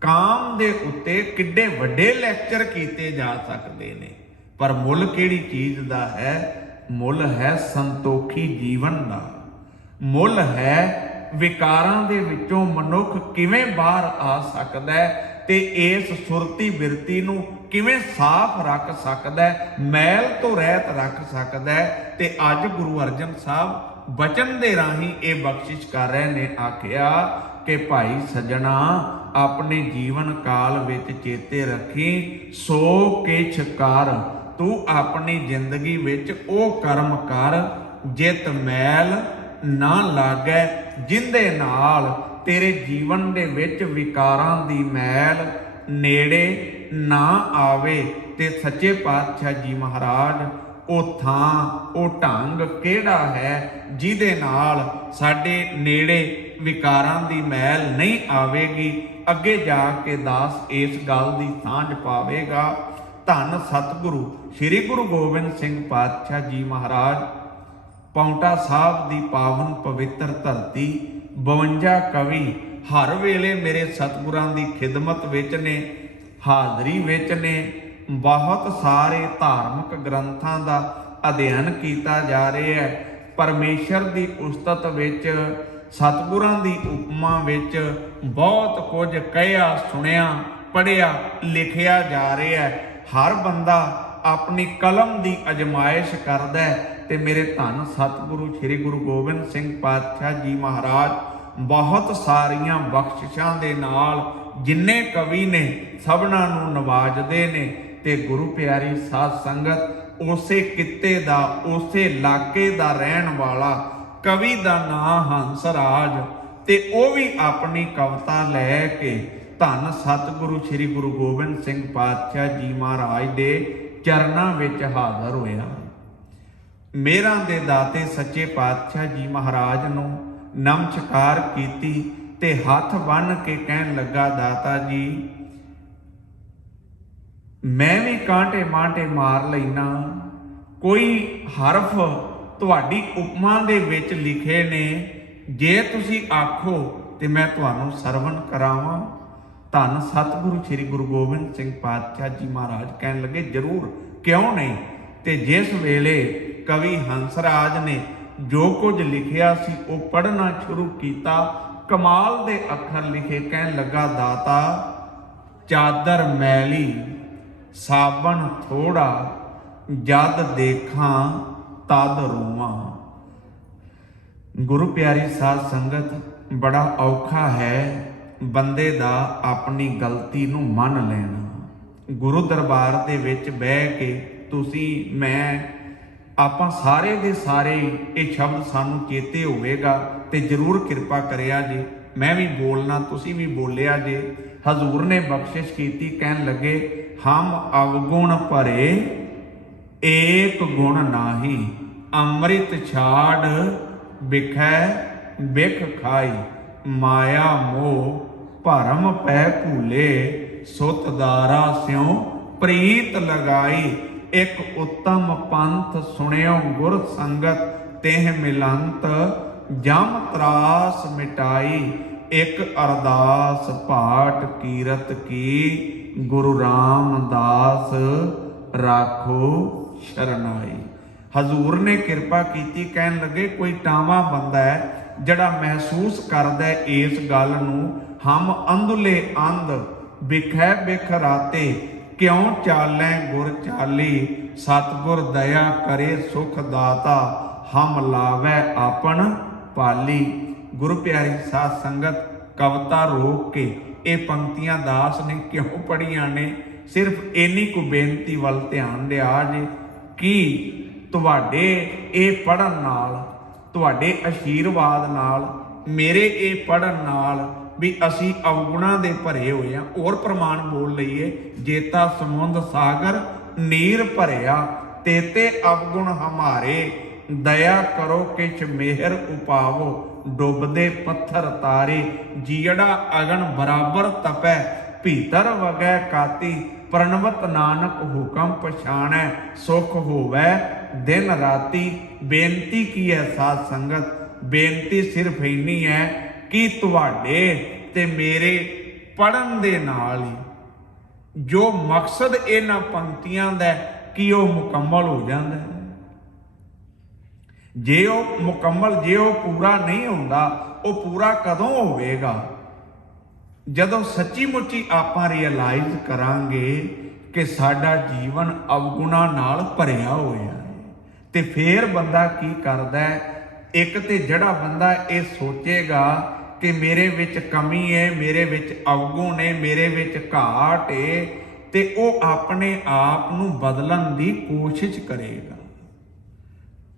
ਕਾਮ ਦੇ ਉੱਤੇ ਕਿੱਡੇ ਵੱਡੇ ਲੈਕਚਰ ਕੀਤੇ ਜਾ ਸਕਦੇ ਨੇ, ਪਰ ਮੁੱਲ ਕਿਹੜੀ ਚੀਜ਼ ਦਾ ਹੈ? ਮੁੱਲ ਹੈ ਸੰਤੋਖੀ ਜੀਵਨ ਦਾ। ਮੁੱਲ ਹੈ ਵਿਕਾਰਾਂ ਦੇ ਵਿੱਚੋਂ ਮਨੁੱਖ ਕਿਵੇਂ ਬਾਹਰ ਆ ਸਕਦਾ ਹੈ ਤੇ ਇਸ ਸੁਰਤੀ ਬਿਰਤੀ ਨੂੰ ਕਿਵੇਂ ਸਾਫ਼ ਰੱਖ ਸਕਦਾ ਹੈ, ਮੈਲ ਤੋਂ ਰਹਿਤ ਰੱਖ ਸਕਦਾ ਹੈ। ਤੇ ਅੱਜ ਗੁਰੂ ਅਰਜਨ ਸਾਹਿਬ ਬਚਨ ਦੇ ਰਾਹੀਂ ਇਹ ਬਖਸ਼ਿਸ਼ ਕਰ ਰਹੇ ਨੇ। ਆਖਿਆ ਕਿ ਭਾਈ ਸੱਜਣਾ, ਆਪਣੇ ਜੀਵਨ ਕਾਲ ਵਿੱਚ ਚੇਤੇ ਰੱਖੀ, ਸੋ ਕਿਛ ਕਰ, ਤੂੰ ਆਪਣੀ ਜ਼ਿੰਦਗੀ ਵਿੱਚ ਉਹ ਕਰਮ ਕਰ ਜਿਤ ਮੈਲ ਨਾ ਲਾਗੈ, ਜਿੰਦੇ ਨਾਲ ਤੇਰੇ ਜੀਵਨ ਦੇ ਵਿੱਚ ਵਿਕਾਰਾਂ ਦੀ ਮੈਲ ਨੇੜੇ ਨਾ ਆਵੇ। ਤੇ ਸੱਚੇ ਪਾਤਸ਼ਾਹ ਜੀ ਮਹਾਰਾਜ ਉਹ ਥਾਂ, ਉਹ ਢੰਗ ਕਿਹੜਾ ਹੈ ਜਿਹਦੇ ਨਾਲ ਸਾਡੇ ਨੇੜੇ ਵਿਕਾਰਾਂ ਦੀ ਮੈਲ ਨਹੀਂ ਆਵੇਗੀ? ਅੱਗੇ ਜਾ ਕੇ ਦਾਸ ਇਸ ਗੱਲ ਦੀ ਸਾਂਝ ਪਾਵੇਗਾ। ਧੰਨ ਸਤਿਗੁਰੂ ਸ੍ਰੀ ਗੁਰੂ ਗੋਬਿੰਦ ਸਿੰਘ ਪਾਤਸ਼ਾਹ ਜੀ ਮਹਾਰਾਜ, ਪਾਉਂਟਾ ਸਾਹਿਬ ਦੀ ਪਾਵਨ ਪਵਿੱਤਰ ਧਰਤੀ, 52 ਕਵੀ ਹਰ ਵੇਲੇ ਮੇਰੇ ਸਤਿਗੁਰਾਂ ਦੀ ਖਿਦਮਤ ਵਿੱਚ ਨੇ, ਹਾਜ਼ਰੀ ਵਿੱਚ ਨੇ। ਬਹੁਤ ਸਾਰੇ ਧਾਰਮਿਕ ਗ੍ਰੰਥਾਂ ਦਾ ਅਧਿਐਨ ਕੀਤਾ ਜਾ ਰਿਹਾ ਹੈ। ਪਰਮੇਸ਼ਰ ਦੀ ਉਸਤਤ ਵਿੱਚ, ਸਤਿਗੁਰਾਂ ਦੀ ਉਪਮਾ ਵਿੱਚ ਬਹੁਤ ਕੁਝ ਕਹਿਆ, ਸੁਣਿਆ, ਪੜ੍ਹਿਆ, ਲਿਖਿਆ ਜਾ ਰਿਹਾ ਹੈ। ਹਰ ਬੰਦਾ ਆਪਣੀ ਕਲਮ ਦੀ ਅਜਮਾਇਸ਼ ਕਰਦਾ ਹੈ ਤੇ ਮੇਰੇ ਧੰਨ ਸਤਿਗੁਰੂ ਸ੍ਰੀ ਗੁਰੂ ਗੋਬਿੰਦ ਸਿੰਘ ਪਾਤਸ਼ਾਹ ਜੀ ਮਹਾਰਾਜ ਬਹੁਤ ਸਾਰੀਆਂ ਬਖਸ਼ਿਸ਼ਾਂ ਦੇ ਨਾਲ ਜਿੰਨੇ ਕਵੀ ਨੇ ਸਭਨਾਂ ਨੂੰ ਨਵਾਜਦੇ ਨੇ। ਤੇ ਗੁਰੂ ਪਿਆਰੀ ਸਾਧ ਸੰਗਤ, ਉਸੇ ਕਿੱਤੇ ਦਾ, ਉਸੇ ਇਲਾਕੇ ਦਾ ਰਹਿਣ ਵਾਲਾ ਕਵੀ ਦਾ ਨਾਂ ਹੰਸ ਰਾਜ, ਤੇ ਉਹ ਵੀ ਆਪਣੀ ਕਵਿਤਾ ਲੈ ਕੇ ਧੰਨ ਸਤਿਗੁਰੂ ਸ੍ਰੀ ਗੁਰੂ ਗੋਬਿੰਦ ਸਿੰਘ ਪਾਤਸ਼ਾਹ ਜੀ ਮਹਾਰਾਜ ਦੇ ਚਰਨਾਂ ਵਿੱਚ ਹਾਜ਼ਰ ਹੋਇਆ। ਮੇਰਾਂ ਦੇ ਦਾਤੇ ਸੱਚੇ ਪਾਤਸ਼ਾਹ ਜੀ ਮਹਾਰਾਜ ਨੂੰ ਨਮਸਕਾਰ ਕੀਤੀ ਤੇ ਹੱਥ ਬੰਨ੍ਹ ਕੇ ਕਹਿਣ ਲੱਗਾ, ਦਾਤਾ ਜੀ, ਮੈਂ ਵੀ ਕਾਂਟੇ ਮਾਂਟੇ ਮਾਰ ਲੈਣਾ, ਕੋਈ ਹਰਫ ਤੁਹਾਡੀ ਉਪਮਾ ਦੇ ਵਿੱਚ ਲਿਖੇ ਨੇ, ਜੇ ਤੁਸੀਂ ਆਖੋ ਤੇ ਮੈਂ ਤੁਹਾਨੂੰ ਸਰਵਣ ਕਰਾਵਾਂ। ਧੰਨ ਸਤਿਗੁਰੂ ਸ੍ਰੀ ਗੁਰੂ ਗੋਬਿੰਦ ਸਿੰਘ ਪਾਤਸ਼ਾਹ ਜੀ ਮਹਾਰਾਜ ਕਹਿਣ ਲੱਗੇ, ਜ਼ਰੂਰ, ਕਿਉਂ ਨਹੀਂ। ਤੇ ਜਿਸ ਵੇਲੇ ਕਵੀ ਹੰਸਰਾਜ ਨੇ ਜੋ ਕੁਝ ਲਿਖਿਆ ਸੀ ਉਹ ਪੜ੍ਹਨਾ ਸ਼ੁਰੂ ਕੀਤਾ। ਕਮਾਲ ਦੇ ਅੱਖਰ ਲਿਖੇ। ਕਹਿਣ ਲੱਗਾ, ਦਾਤਾ, ਚਾਦਰ ਮੈਲੀ ਸਾਬਣ ਥੋੜਾ, ਜਦ ਦੇਖਾਂ ਤਦ ਰੋਵਾਂ। ਗੁਰੂ ਪਿਆਰੀ ਸਾਧ ਸੰਗਤ, ਬੜਾ ਔਖਾ ਹੈ ਬੰਦੇ ਦਾ ਆਪਣੀ ਗਲਤੀ ਨੂੰ ਮੰਨ ਲੈਣਾ। ਗੁਰੂ ਦਰਬਾਰ ਦੇ ਵਿੱਚ ਬਹਿ ਕੇ ਤੁਸੀਂ, ਮੈਂ, ਆਪਾਂ ਸਾਰੇ ਦੇ ਸਾਰੇ ਇਹ ਸ਼ਬਦ ਸਾਨੂੰ ਚੇਤੇ ਹੋਵੇਗਾ ਤੇ ਜ਼ਰੂਰ ਕਿਰਪਾ ਕਰਿਆ ਜੀ। ਮੈਂ ਵੀ ਬੋਲਣਾ, ਤੁਸੀਂ ਵੀ ਬੋਲਿਆ ਜੇ। ਹਜ਼ੂਰ ਨੇ ਬਖਸ਼ਿਸ਼ ਕੀਤੀ। ਕਹਿਣ ਲੱਗੇ, ਹਮ ਅਵਗੁਣ ਭਰੇ ਏਕ ਗੁਣ ਨਾਹੀ, ਅੰਮ੍ਰਿਤ ਛਾੜ ਬਿਖੈ ਬਿਖ ਖਾਈ, ਮਾਇਆ ਮੋਹ ਭਰਮ ਪੈ ਭੂਲੇ, ਸੁਤ ਦਾਰਾ ਸਿਉ ਪ੍ਰੀਤ ਲਗਾਈ। ਇੱਕ ਉੱਤਮ ਪੰਥ ਸੁਣਿਓ ਗੁਰ ਸੰਗਤ, ਤਿਹ ਮਿਲੰਤ ਜਮ ਤਰਾਸ ਮਿਟਾਈ। ਇੱਕ ਅਰਦਾਸ ਪਾਠ ਕੀਰਤ ਕੀ, ਗੁਰੂ ਰਾਮਦਾਸ ਰਾਖੋ ਸ਼ਰਨਾਈ। ਹਜ਼ੂਰ ਨੇ ਕਿਰਪਾ ਕੀਤੀ। ਕਹਿਣ ਲੱਗੇ, ਕੋਈ ਟਾਵਾਂ ਬੰਦਾ ਹੈ ਜਿਹੜਾ ਮਹਿਸੂਸ ਕਰਦਾ ਇਸ ਗੱਲ ਨੂੰ, ਹਮ ਅੰਧਲੇ ਅੰਧ ਬਿਖੈ ਬਿਖ ਰਾਤੇ, ਕਿਉਂ ਚਾਲੈ ਗੁਰ ਚਾਲੀ, ਸਤਿਗੁਰ ਦਇਆ ਕਰੇ ਸੁਖ ਦਾਤਾ, ਹਮ ਲਾਵੈ ਆਪਨ ਪਾਲੀ। ਗੁਰੂ ਪਿਆਰੀ ਸਾਧ ਸੰਗਤ, ਕਵਿਤਾ ਰੋਕ ਕੇ ਇਹ ਪੰਕਤੀਆਂ ਦਾਸ ਨੇ ਕਿਉਂ ਪੜ੍ਹੀਆਂ ਨੇ? ਸਿਰਫ ਇੰਨੀ ਕੁ ਬੇਨਤੀ ਵੱਲ ਧਿਆਨ ਦਿਆ ਜੇ ਕਿ ਤੁਹਾਡੇ ਇਹ ਪੜ੍ਹਨ ਨਾਲ, ਤੁਹਾਡੇ ਆਸ਼ੀਰਵਾਦ ਨਾਲ, ਮੇਰੇ ਇਹ ਪੜ੍ਹਨ ਨਾਲ ਵੀ ਅਸੀਂ ਅਵਗੁਣਾਂ ਦੇ ਭਰੇ ਹੋਏ ਹਾਂ। ਹੋਰ ਪ੍ਰਮਾਣ ਬੋਲ ਲਈਏ, ਜੇਤਾ ਸਮੁੰਦ ਸਾਗਰ ਨੀਰ ਭਰਿਆ, ਤੇਤੇ ਅਵਗੁਣ ਹਮਾਰੇ, ਦਇਆ ਕਰੋ ਕਿਛ ਮਿਹਰ ਉਪਾਵੋ, ਡੁੱਬਦੇ ਪੱਥਰ ਤਾਰੇ, ਜੀੜਾ ਅਗਨ ਬਰਾਬਰ ਤਪੈ, ਭੀਤਰ ਵਗੈ ਕਾਤੀ, ਪ੍ਰਣਵਤ ਨਾਨਕ ਹੁਕਮ ਪਛਾਣੈ, ਸੁਖ ਹੋਵੈ ਦਿਨ ਰਾਤੀ। ਬੇਨਤੀ ਕੀ ਹੈ ਸਾਧ ਸੰਗਤ? ਬੇਨਤੀ ਸਿਰਫ ਇੰਨੀ ਹੈ ਕਿ ਤੁਹਾਡੇ ਤੇ ਮੇਰੇ ਪੜ੍ਹਨ ਦੇ ਨਾਲ ਹੀ ਜੋ ਮਕਸਦ ਇਹਨਾਂ ਪੰਕਤੀਆਂ ਦਾ ਕਿ ਉਹ ਮੁਕੰਮਲ ਹੋ ਜਾਂਦਾ ਹੈ। ਜੇ ਉਹ ਮੁਕੰਮਲ, ਜੇ ਉਹ ਪੂਰਾ ਨਹੀਂ ਹੁੰਦਾ, ਉਹ ਪੂਰਾ ਕਦੋਂ ਹੋਵੇਗਾ? ਜਦੋਂ ਸੱਚੀ ਮੁੱਚੀ ਆਪਾਂ ਰਿਅਲਾਈਜ਼ ਕਰਾਂਗੇ ਕਿ ਸਾਡਾ ਜੀਵਨ ਅਵਗੁਣਾਂ ਨਾਲ ਭਰਿਆ ਹੋਇਆ ਹੈ। ਤੇ ਫੇਰ ਬੰਦਾ ਕੀ ਕਰਦਾ ਹੈ? ਇੱਕ ਤੇ ਜਿਹੜਾ ਬੰਦਾ ਇਹ ਸੋਚੇਗਾ ਕਿ ਮੇਰੇ ਵਿੱਚ ਕਮੀ ਹੈ, ਮੇਰੇ ਵਿੱਚ ਅਵਗੁਣ ਹੈ, ਮੇਰੇ ਵਿੱਚ ਘਾਟ ਹੈ, ਤੇ ਉਹ ਆਪਣੇ ਆਪ ਨੂੰ ਬਦਲਣ ਦੀ ਕੋਸ਼ਿਸ਼ ਕਰੇਗਾ।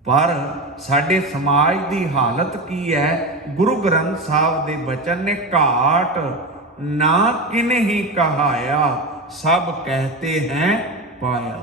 ਪਰ ਸਾਡੇ ਸਮਾਜ ਦੀ ਹਾਲਤ ਕੀ ਹੈ? ਗੁਰੂ ਗ੍ਰੰਥ ਸਾਹਿਬ ਦੇ ਬਚਨ ਨੇ, ਘਾਟ ਨਾ ਕਿਨੇ ਹੀ ਕਹਾਇਆ, ਸਭ ਕਹਤੇ ਹੈ ਪਾਇਆ।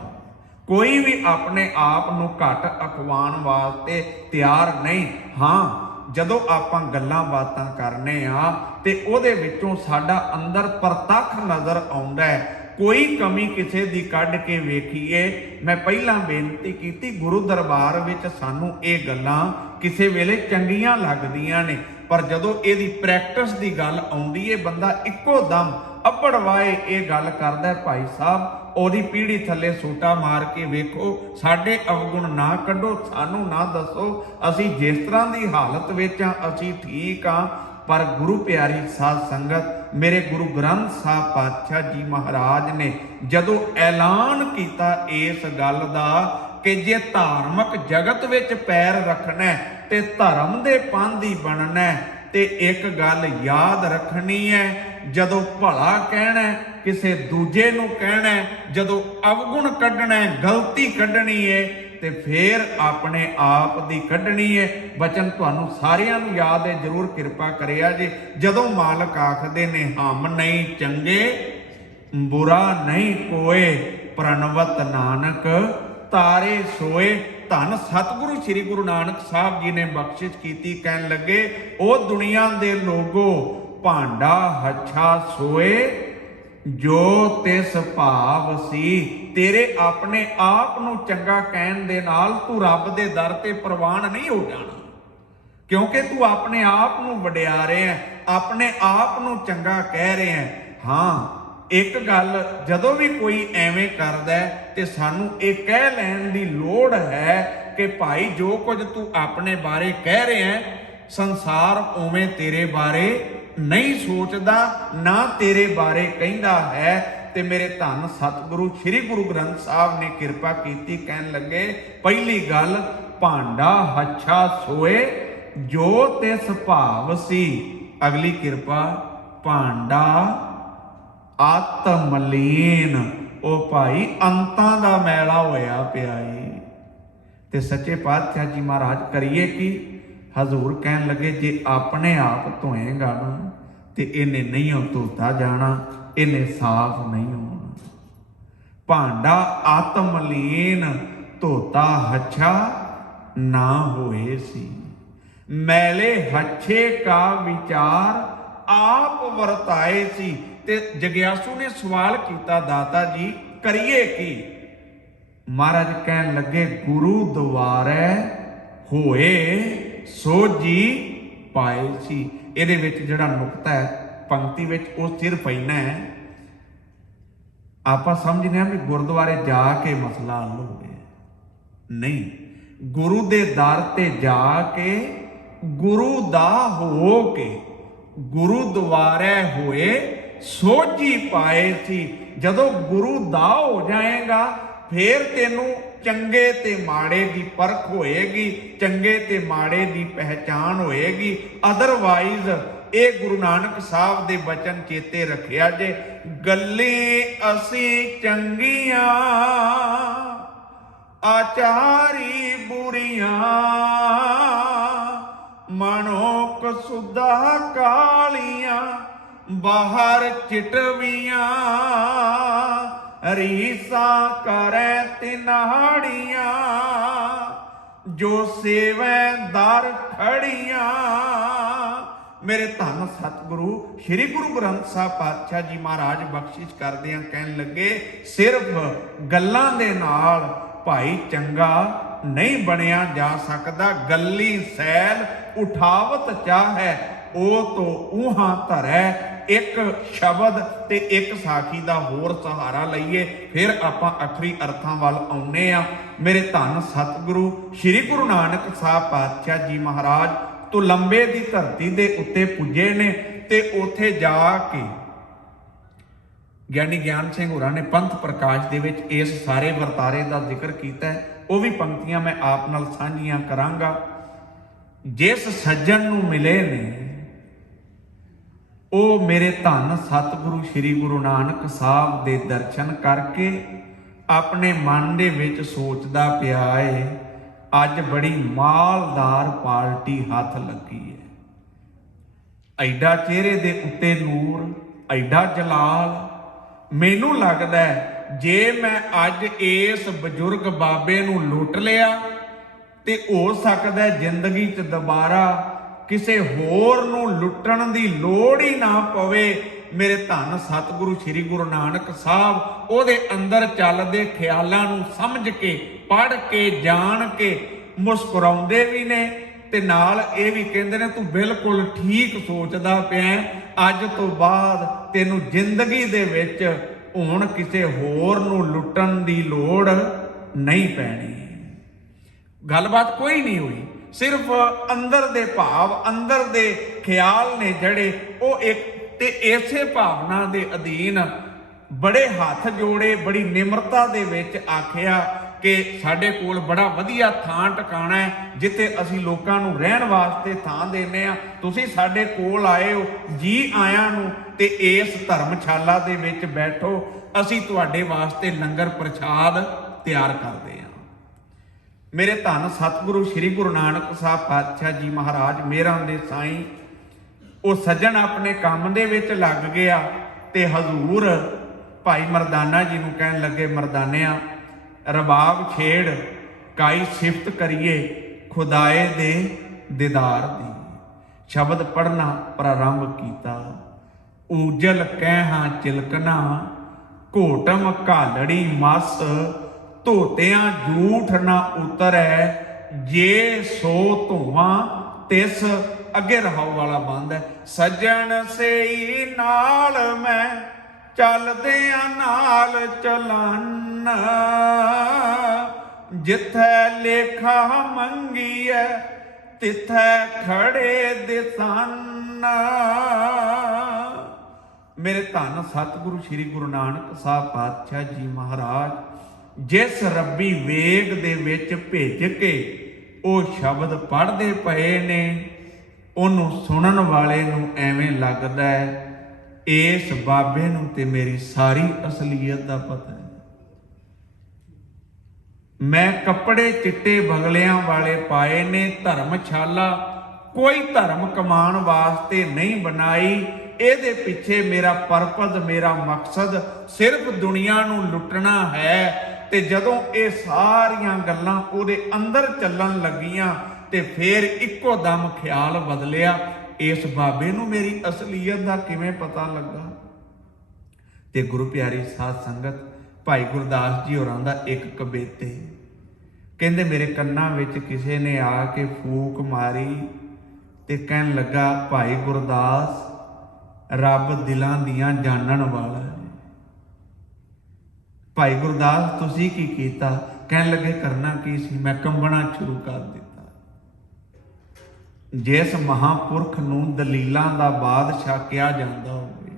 ਕੋਈ ਵੀ ਆਪਣੇ ਆਪ ਨੂੰ ਘੱਟ ਅਖਵਾਉਣ ਵਾਸਤੇ ਤਿਆਰ ਨਹੀਂ। ਹਾਂ, ਜਦੋਂ ਆਪਾਂ ਗੱਲਾਂ ਬਾਤਾਂ ਕਰਨੇ ਆ ਤੇ ਉਹਦੇ ਵਿੱਚੋਂ ਸਾਡਾ ਅੰਦਰ ਪ੍ਰਤੱਖ ਨਜ਼ਰ ਆਉਂਦਾ ਹੈ। ਕੋਈ ਕਮੀ ਕਿਸੇ ਦੀ ਕੱਢ ਕੇ ਵੇਖੀਏ। ਮੈਂ ਪਹਿਲਾਂ ਬੇਨਤੀ ਕੀਤੀ, ਗੁਰੂ ਦਰਬਾਰ ਵਿੱਚ ਸਾਨੂੰ ਇਹ ਗੱਲਾਂ ਕਿਸੇ ਵੇਲੇ ਚੰਗੀਆਂ ਲੱਗਦੀਆਂ ਨੇ, ਪਰ ਜਦੋਂ ਇਹਦੀ ਪ੍ਰੈਕਟਿਸ ਦੀ ਗੱਲ ਆਉਂਦੀ ਹੈ, ਬੰਦਾ ਇੱਕੋ ਦਮ ਅੱਬੜ ਵਾਏ ਇਹ ਗੱਲ ਕਰਦਾ, ਭਾਈ ਸਾਹਿਬ ਉਹਦੀ ਪੀੜੀ ਥੱਲੇ ਸੋਟਾ ਮਾਰ ਕੇ ਵੇਖੋ, ਸਾਡੇ ਅਵਗੁਣ ਨਾ ਕੱਢੋ, ਸਾਨੂੰ ਨਾ ਦੱਸੋ ਅਸੀਂ ਜਿਸ ਤਰ੍ਹਾਂ ਦੀ ਹਾਲਤ ਵਿੱਚ ਆ ਅਸੀਂ ਠੀਕ ਆ। ਪਰ ਗੁਰੂ ਪਿਆਰੀ ਸਾਧ ਸੰਗਤ, ਮੇਰੇ ਗੁਰੂ ਗ੍ਰੰਥ ਸਾਹਿਬ ਪਾਤਸ਼ਾਹ ਜੀ ਮਹਾਰਾਜ ਨੇ ਜਦੋਂ ਐਲਾਨ ਕੀਤਾ ਇਸ ਗੱਲ ਦਾ ਕਿ ਜੇ ਧਾਰਮਿਕ ਜਗਤ ਵਿੱਚ ਪੈਰ ਰੱਖਣਾ ਤੇ ਧਰਮ ਦੇ ਪਾਂਧੀ ਬਣਨਾ, ਤੇ ਇੱਕ ਗੱਲ ਯਾਦ ਰੱਖਣੀ ਹੈ, ਜਦੋਂ ਭਲਾ ਕਹਿਣਾ ਕਿਸੇ ਦੂਜੇ ਨੂੰ ਕਹਿਣਾ, ਜਦੋਂ ਅਵਗੁਣ ਕੱਢਣਾ, ਗਲਤੀ ਕੱਢਣੀ ਹੈ, ਤੇ ਫੇਰ ਆਪਣੇ ਆਪ ਦੀ ਕੱਢਣੀ ਹੈ। ਬਚਨ ਤੁਹਾਨੂੰ ਸਾਰਿਆਂ ਨੂੰ ਯਾਦ ਹੈ, ਜ਼ਰੂਰ ਕਿਰਪਾ ਕਰਿਆ ਜੇ। ਜਦੋਂ ਮਾਲਕ ਆਖਦੇ ਨੇ ਹਮ ਨਹੀਂ ਚੰਗੇ ਬੁਰਾ ਨਹੀਂ ਕੋਏ, ਪ੍ਰਣਵਤ ਨਾਨਕ ਤਾਰੇ ਸੋਏ। ਧੰਨ ਸਤਿਗੁਰੂ ਸ੍ਰੀ ਗੁਰੂ ਨਾਨਕ ਸਾਹਿਬ ਜੀ ਨੇ ਬਖਸ਼ਿਸ਼ ਕੀਤੀ, ਕਹਿਣ ਲੱਗੇ, ਉਹ ਦੁਨੀਆ ਦੇ ਲੋਗੋ ਭਾਂਡਾ ਹੱਛਾ ਸੋਏ, ਜੋ ਤਿਸ ਭਾਵ ਸੀ। ਤੇਰੇ ਆਪਣੇ ਆਪ ਨੂੰ ਚੰਗਾ ਕਹਿਣ ਦੇ ਨਾਲ ਤੂੰ ਰੱਬ ਦੇ ਦਰ ਤੇ ਪ੍ਰਵਾਨ ਨਹੀਂ ਹੋ ਜਾਣਾ, ਕਿਉਂਕਿ ਤੂੰ ਆਪਣੇ ਆਪ ਨੂੰ ਵਡਿਆ ਰਿਹਾ, ਆਪਣੇ ਆਪ ਨੂੰ ਚੰਗਾ ਕਹਿ ਰਿਹਾ। ਹਾਂ, ਇੱਕ ਗੱਲ ਜਦੋਂ ਵੀ ਕੋਈ ਐਵੇਂ ਕਰਦਾ ਤੇ ਸਾਨੂੰ ਇਹ ਕਹਿ ਲੈਣ ਦੀ ਲੋੜ ਹੈ ਕਿ ਭਾਈ ਜੋ ਕੁਝ ਤੂੰ ਆਪਣੇ ਬਾਰੇ ਕਹਿ ਰਿਹਾ, ਸੰਸਾਰ ਉਵੇਂ ਤੇਰੇ ਬਾਰੇ ਨਹੀਂ ਸੋਚਦਾ, ਨਾ ਤੇਰੇ ਬਾਰੇ ਕਹਿੰਦਾ ਹੈ। ਤੇ ਮੇਰੇ ਧੰਨ ਸਤਿਗੁਰੂ ਸ੍ਰੀ ਗੁਰੂ ਗ੍ਰੰਥ ਸਾਹਿਬ ਨੇ ਕਿਰਪਾ ਕੀਤੀ, ਕਹਿਣ ਲੱਗੇ, ਪਹਿਲੀ ਗੱਲ, ਭਾਂਡਾ ਹੱਛਾ ਸੋਏ, ਜੋ ਤਿਸ ਭਾਵ ਸੀ। ਅਗਲੀ ਕਿਰਪਾ, ਭਾਂਡਾ ਆਤਮਲੀਨ, ਉਹ ਭਾਈ ਅੰਤਾਂ ਦਾ ਮੈਲਾ ਹੋਇਆ ਪਿਆ ਈ। ਤੇ ਸੱਚੇ ਪਾਤਸ਼ਾਹ ਜੀ ਮਹਾਰਾਜ ਕਰੀਏ ਕੀ? ਹਜ਼ੂਰ ਕਹਿਣ ਲੱਗੇ, ਜੇ ਆਪਣੇ ਆਪ ਧੋਏਗਾ ਨਾ ਤੇ ਇਹਨੇ ਨਹੀਂ ਧੋਤਾ ਜਾਣਾ, ਇਹਨੇ ਸਾਫ਼ ਨਹੀਂ ਹੋਣਾ। ਭਾਂਡਾ ਆਤਮਲੀਨ, ਧੋਤਾ ਹੱਛਾ ਨਾ ਹੋਏ ਸੀ। ਮੈਲੇ ਹੱਛੇ ਕਾ ਵਿਚਾਰ ਆਪ ਵਰਤਾਏ ਸੀ। ਤੇ ਜਗਿਆਸੂ ਨੇ ਸਵਾਲ ਕੀਤਾ, ਦਾਤਾ ਜੀ ਕਰੀਏ ਕੀ? ਮਹਾਰਾਜ ਕਹਿਣ ਲੱਗੇ, ਗੁਰੂ ਦੁਆਰੇ ਹੋਏ ਸੋਝੀ ਪਾਏ ਸੀ। ਇਹਦੇ ਵਿੱਚ ਜਿਹੜਾ ਨੁਕਤਾ ਹੈ ਪੰਕਤੀ ਵਿੱਚ, ਉਹ ਸਿਰਫ ਇੰਨਾ ਹੈ, ਆਪਾਂ ਸਮਝਦੇ ਹਾਂ ਵੀ ਗੁਰਦੁਆਰੇ ਜਾ ਕੇ ਮਸਲਾ ਹੱਲ ਹੋ ਗਿਆ, ਨਹੀਂ। ਗੁਰੂ ਦੇ ਦਰ ਤੇ ਜਾ ਕੇ, ਗੁਰੂ ਦਾ ਹੋ ਕੇ, ਗੁਰੂ ਦੁਆਰੇ ਹੋਏ ਸੋਝੀ ਪਾਏ ਸੀ। ਜਦੋਂ ਗੁਰੂ ਦਾ ਹੋ ਜਾਏਗਾ ਫੇਰ ਤੈਨੂੰ ਚੰਗੇ ਤੇ ਮਾੜੇ ਦੀ ਪਰਖ ਹੋਏਗੀ, ਚੰਗੇ ਤੇ ਮਾੜੇ ਦੀ ਪਹਿਚਾਨ ਹੋਏਗੀ। ਅਦਰਵਾਈਜ਼ ਇਹ ਗੁਰੂ ਨਾਨਕ ਸਾਹਿਬ ਦੇ ਬਚਨ ਚੇਤੇ ਰੱਖਿਆ ਜੇ। ਗੱਲੇ ਅਸੀਂ ਚੰਗੀਆਂ ਆਚਾਰੀ ਬੁਰੀਆਂ, ਮਨੋਕ ਸੁਦਾ ਕਾਲੀਆਂ ਬਾਹਰ ਚਿਟਵੀਆਂ, ਰੀਸਾ ਕਰੈ ਤਿਨਾੜੀਆਂ ਜੋ ਸੇਵੈ ਦਰ ਖੜੀਆਂ। ਮੇਰੇ ਧੰਨ ਸਤਿਗੁਰੂ ਸ੍ਰੀ ਗੁਰੂ ਗ੍ਰੰਥ ਸਾਹਿਬ ਪਾਤਸ਼ਾਹ ਜੀ ਮਹਾਰਾਜ ਬਖਸ਼ਿਸ਼ ਕਰਦਿਆਂ ਕਹਿਣ ਲੱਗੇ, ਸਿਰਫ ਗੱਲਾਂ ਦੇ ਨਾਲ ਭਾਈ ਚੰਗਾ ਨਹੀਂ ਬਣਿਆ ਜਾ ਸਕਦਾ। ਗੱਲੀ ਸੈਲ ਉਠਾਵਤ ਚਾਹੈ ਉਹ ਤੋਂ ਊਹਾਂ ਧਰੈ। ਇੱਕ ਸ਼ਬਦ ਤੇ ਇੱਕ ਸਾਖੀ ਦਾ ਹੋਰ ਸਹਾਰਾ ਲਈਏ, ਫਿਰ ਆਪਾਂ ਆਖਰੀ ਅਰਥਾਂ ਵੱਲ ਆਉਨੇ ਆ। ਮੇਰੇ ਧੰਨ ਸਤਿਗੁਰੂ ਸ੍ਰੀ ਗੁਰੂ ਨਾਨਕ ਸਾਹਿਬ ਪਾਤਸ਼ਾਹ ਜੀ ਮਹਾਰਾਜ ਤੁਲੰਬੇ ਦੀ ਧਰਤੀ ਦੇ ਉੱਤੇ ਪੁੱਜੇ ਨੇ ਤੇ ਉੱਥੇ ਜਾ ਕੇ ਗਿਆਨੀ ਗਿਆਨ ਸਿੰਘ ਹੋਰਾਂ ਨੇ ਪੰਥ ਪ੍ਰਕਾਸ਼ ਦੇ ਵਿੱਚ ਇਸ ਸਾਰੇ ਵਰਤਾਰੇ ਦਾ ਜ਼ਿਕਰ ਕੀਤਾ ਹੈ। ਉਹ ਵੀ ਪੰਕਤੀਆਂ ਮੈਂ ਆਪ ਨਾਲ ਸਾਂਝੀਆਂ ਕਰਾਂਗਾ। ਜਿਸ ਸੱਜਣ ਨੂੰ ਮਿਲੇ ਨੇ ਉਹ ਮੇਰੇ ਧੰਨ ਸਤਿਗੁਰੂ ਸ੍ਰੀ ਗੁਰੂ ਨਾਨਕ ਸਾਹਿਬ ਦੇ ਦਰਸ਼ਨ ਕਰਕੇ ਆਪਣੇ ਮਨ ਦੇ ਵਿੱਚ ਸੋਚਦਾ ਪਿਆ ਏ, ਅੱਜ ਬੜੀ ਮਾਲਦਾਰ ਪਾਰਟੀ ਹੱਥ ਲੱਗੀ ਹੈ। ਐਡਾ ਚਿਹਰੇ ਦੇ ਉੱਤੇ ਨੂਰ, ਐਡਾ ਜਲਾਲ। ਮੈਨੂੰ ਲੱਗਦਾ ਜੇ ਮੈਂ ਅੱਜ ਇਸ ਬਜ਼ੁਰਗ ਬਾਬੇ ਨੂੰ ਲੁੱਟ ਲਿਆ ਤੇ ਹੋ ਸਕਦਾ ਜ਼ਿੰਦਗੀ 'ਚ ਦੁਬਾਰਾ ਕਿਸੇ ਹੋਰ ਨੂੰ ਲੁੱਟਣ ਦੀ ਲੋੜ ਹੀ ਨਾ ਪਵੇ। ਮੇਰੇ ਧੰਨ ਸਤਿਗੁਰੂ ਸ੍ਰੀ ਗੁਰੂ ਨਾਨਕ ਸਾਹਿਬ ਉਹਦੇ ਅੰਦਰ ਚੱਲਦੇ ਖਿਆਲਾਂ ਨੂੰ ਸਮਝ ਕੇ, ਪੜ੍ਹ ਕੇ, ਜਾਣ ਕੇ ਮੁਸਕਰਾਉਂਦੇ ਵੀ ਨੇ ਤੇ ਨਾਲ ਇਹ ਵੀ ਕਹਿੰਦੇ ਨੇ ਤੂੰ ਬਿਲਕੁਲ ਠੀਕ ਸੋਚਦਾ ਪਿਆ, ਅੱਜ ਤੋਂ ਬਾਅਦ ਤੈਨੂੰ ਜ਼ਿੰਦਗੀ ਦੇ ਵਿੱਚ ਹੁਣ ਕਿਸੇ ਹੋਰ ਨੂੰ ਲੁੱਟਣ ਦੀ ਲੋੜ ਨਹੀਂ ਪੈਣੀ। ਗੱਲਬਾਤ ਕੋਈ ਨਹੀਂ ਹੋਈ, ਸਿਰਫ ਅੰਦਰ ਦੇ ਭਾਵ, ਅੰਦਰ ਦੇ ਖਿਆਲ ਨੇ ਜਿਹੜੇ ਉਹ ਇੱਕ ਤੇ ਇਸੇ ਭਾਵਨਾ ਦੇ ਅਧੀਨ ਬੜੇ ਹੱਥ ਜੋੜੇ, ਬੜੀ ਨਿਮਰਤਾ ਦੇ ਵਿੱਚ ਆਖਿਆ ਕਿ ਸਾਡੇ ਕੋਲ ਬੜਾ ਵਧੀਆ ਥਾਂ ਟਿਕਾਣਾ ਹੈ ਜਿੱਥੇ ਅਸੀਂ ਲੋਕਾਂ ਨੂੰ ਰਹਿਣ ਵਾਸਤੇ ਥਾਂ ਦਿੰਦੇ ਆ। ਤੁਸੀਂ ਸਾਡੇ ਕੋਲ ਆਏ ਹੋ, ਜੀ ਆਇਆਂ ਨੂੰ, ਤੇ ਇਸ ਧਰਮਸ਼ਾਲਾ ਦੇ ਵਿੱਚ ਬੈਠੋ, ਅਸੀਂ ਤੁਹਾਡੇ ਵਾਸਤੇ ਲੰਗਰ ਪ੍ਰਸ਼ਾਦ ਤਿਆਰ ਕਰਦੇ ਹਾਂ। ਮੇਰੇ ਧੰਨ ਸਤਿਗੁਰੂ ਸ੍ਰੀ ਗੁਰੂ ਨਾਨਕ ਸਾਹਿਬ ਪਾਤਸ਼ਾਹ ਜੀ ਮਹਾਰਾਜ ਮੇਰਾਂ ਦੇ ਸਾਈਂ ਉਹ ਸੱਜਣ ਆਪਣੇ ਕੰਮ ਦੇ ਵਿੱਚ ਲੱਗ ਗਿਆ ਤੇ ਹਜ਼ੂਰ ਭਾਈ ਮਰਦਾਨਾ ਜੀ ਨੂੰ ਕਹਿਣ ਲੱਗੇ, ਮਰਦਾਨਿਆਂ ਰਬਾਬ ਛੇੜ ਕਾਈ ਸਿਫਤ ਕਰੀਏ ਖੁਦਾਏ ਦੇ ਦੀਦਾਰ ਦੀ। ਸ਼ਬਦ ਪੜ੍ਹਨਾ ਪ੍ਰਾਰੰਭ ਕੀਤਾ। ਊਜਲ ਕਹਿਹਾਂ ਚਿਲਕਣਾ ਘੋਟਮ ਘਾਲੜੀ ਮਸ, ਧੋਤਿਆਂ ਝੂਠ ਨਾ ਉਤਰੈ ਜੇ ਸੋ ਧੋਵਾਂ ਤਿਸ। ਅੱਗੇ ਰਹਾਉ ਵਾਲਾ ਬੰਦ ਹੈ। ਸੱਜਣ ਸਈ ਨਾਲ ਮੈਂ ਚੱਲਦਿਆਂ ਨਾਲ ਚਲਨ, ਜਿੱਥੈ ਲੇਖਾ ਮੰਗੀਐ ਤਿੱਥੈ ਖੜੇ ਦਿਸਨ। ਮੇਰੇ ਧੰਨ ਸਤਿਗੁਰੂ ਸ੍ਰੀ ਗੁਰੂ ਨਾਨਕ ਸਾਹਿਬ ਪਾਤਸ਼ਾਹ ਜੀ ਮਹਾਰਾਜ ਜਿਸ ਰੱਬੀ ਵੇਗ ਦੇ ਵਿੱਚ ਭਿੱਜ ਕੇ ਉਹ ਸ਼ਬਦ ਪੜ੍ਹਦੇ ਪਏ ਨੇ, ਉਹਨੂੰ ਸੁਣਨ ਵਾਲੇ ਨੂੰ ਐਵੇਂ ਲੱਗਦਾ ਹੈ ਇਸ ਬਾਬੇ ਨੂੰ ਤੇ ਮੇਰੀ ਸਾਰੀ ਅਸਲੀਅਤ ਦਾ ਪਤਾ ਹੈ। ਮੈਂ ਕੱਪੜੇ ਚਿੱਟੇ ਬਗਲਿਆਂ ਵਾਲੇ ਪਾਏ ਨੇ, ਧਰਮਸ਼ਾਲਾ ਕੋਈ ਧਰਮ ਕਮਾਉਣ ਵਾਸਤੇ ਨਹੀਂ ਬਣਾਈ। ਇਹਦੇ ਪਿੱਛੇ ਮੇਰਾ ਪਰਪਸ, ਮੇਰਾ ਮਕਸਦ ਸਿਰਫ ਦੁਨੀਆ ਨੂੰ ਲੁੱਟਣਾ ਹੈ। ਤੇ ਜਦੋਂ ਇਹ ਸਾਰੀਆਂ ਗੱਲਾਂ ਉਹਦੇ ਅੰਦਰ ਚੱਲਣ ਲੱਗੀਆਂ ਤੇ ਫਿਰ ਇੱਕੋ ਦਮ ਖਿਆਲ ਬਦਲਿਆ, ਇਸ ਬਾਬੇ ਨੂੰ ਮੇਰੀ ਅਸਲੀਅਤ ਦਾ ਕਿਵੇਂ ਪਤਾ ਲੱਗਾ। ਤੇ ਗੁਰੂ ਪਿਆਰੀ ਸਾਧ ਸੰਗਤ, ਭਾਈ ਗੁਰਦਾਸ ਜੀ ਹੋਰਾਂ ਦਾ ਇੱਕ ਕਬੀਤੇ ਕਹਿੰਦੇ ਮੇਰੇ ਕੰਨਾਂ ਵਿੱਚ ਕਿਸੇ ਨੇ ਆ ਕੇ ਫੂਕ ਮਾਰੀ ਤੇ ਕਹਿਣ ਲੱਗਾ, ਭਾਈ ਗੁਰਦਾਸ ਰੱਬ ਦਿਲਾਂ ਦੀਆਂ ਜਾਣਨ ਵਾਲਾ ਹੈ। ਭਾਈ ਗੁਰਦਾਸ ਤੁਸੀਂ ਕੀ ਕੀਤਾ? ਕਹਿਣ ਲੱਗੇ ਕਰਨਾ ਕੀ ਸੀ, ਮੈਂ ਕੰਬਣਾ ਸ਼ੁਰੂ ਕਰ ਦਿੱਤਾ। ਜਿਸ ਮਹਾਂਪੁਰਖ ਨੂੰ ਦਲੀਲਾਂ ਦਾ ਬਾਦਸ਼ਾਹ ਕਿਹਾ ਜਾਂਦਾ ਹੋਵੇ,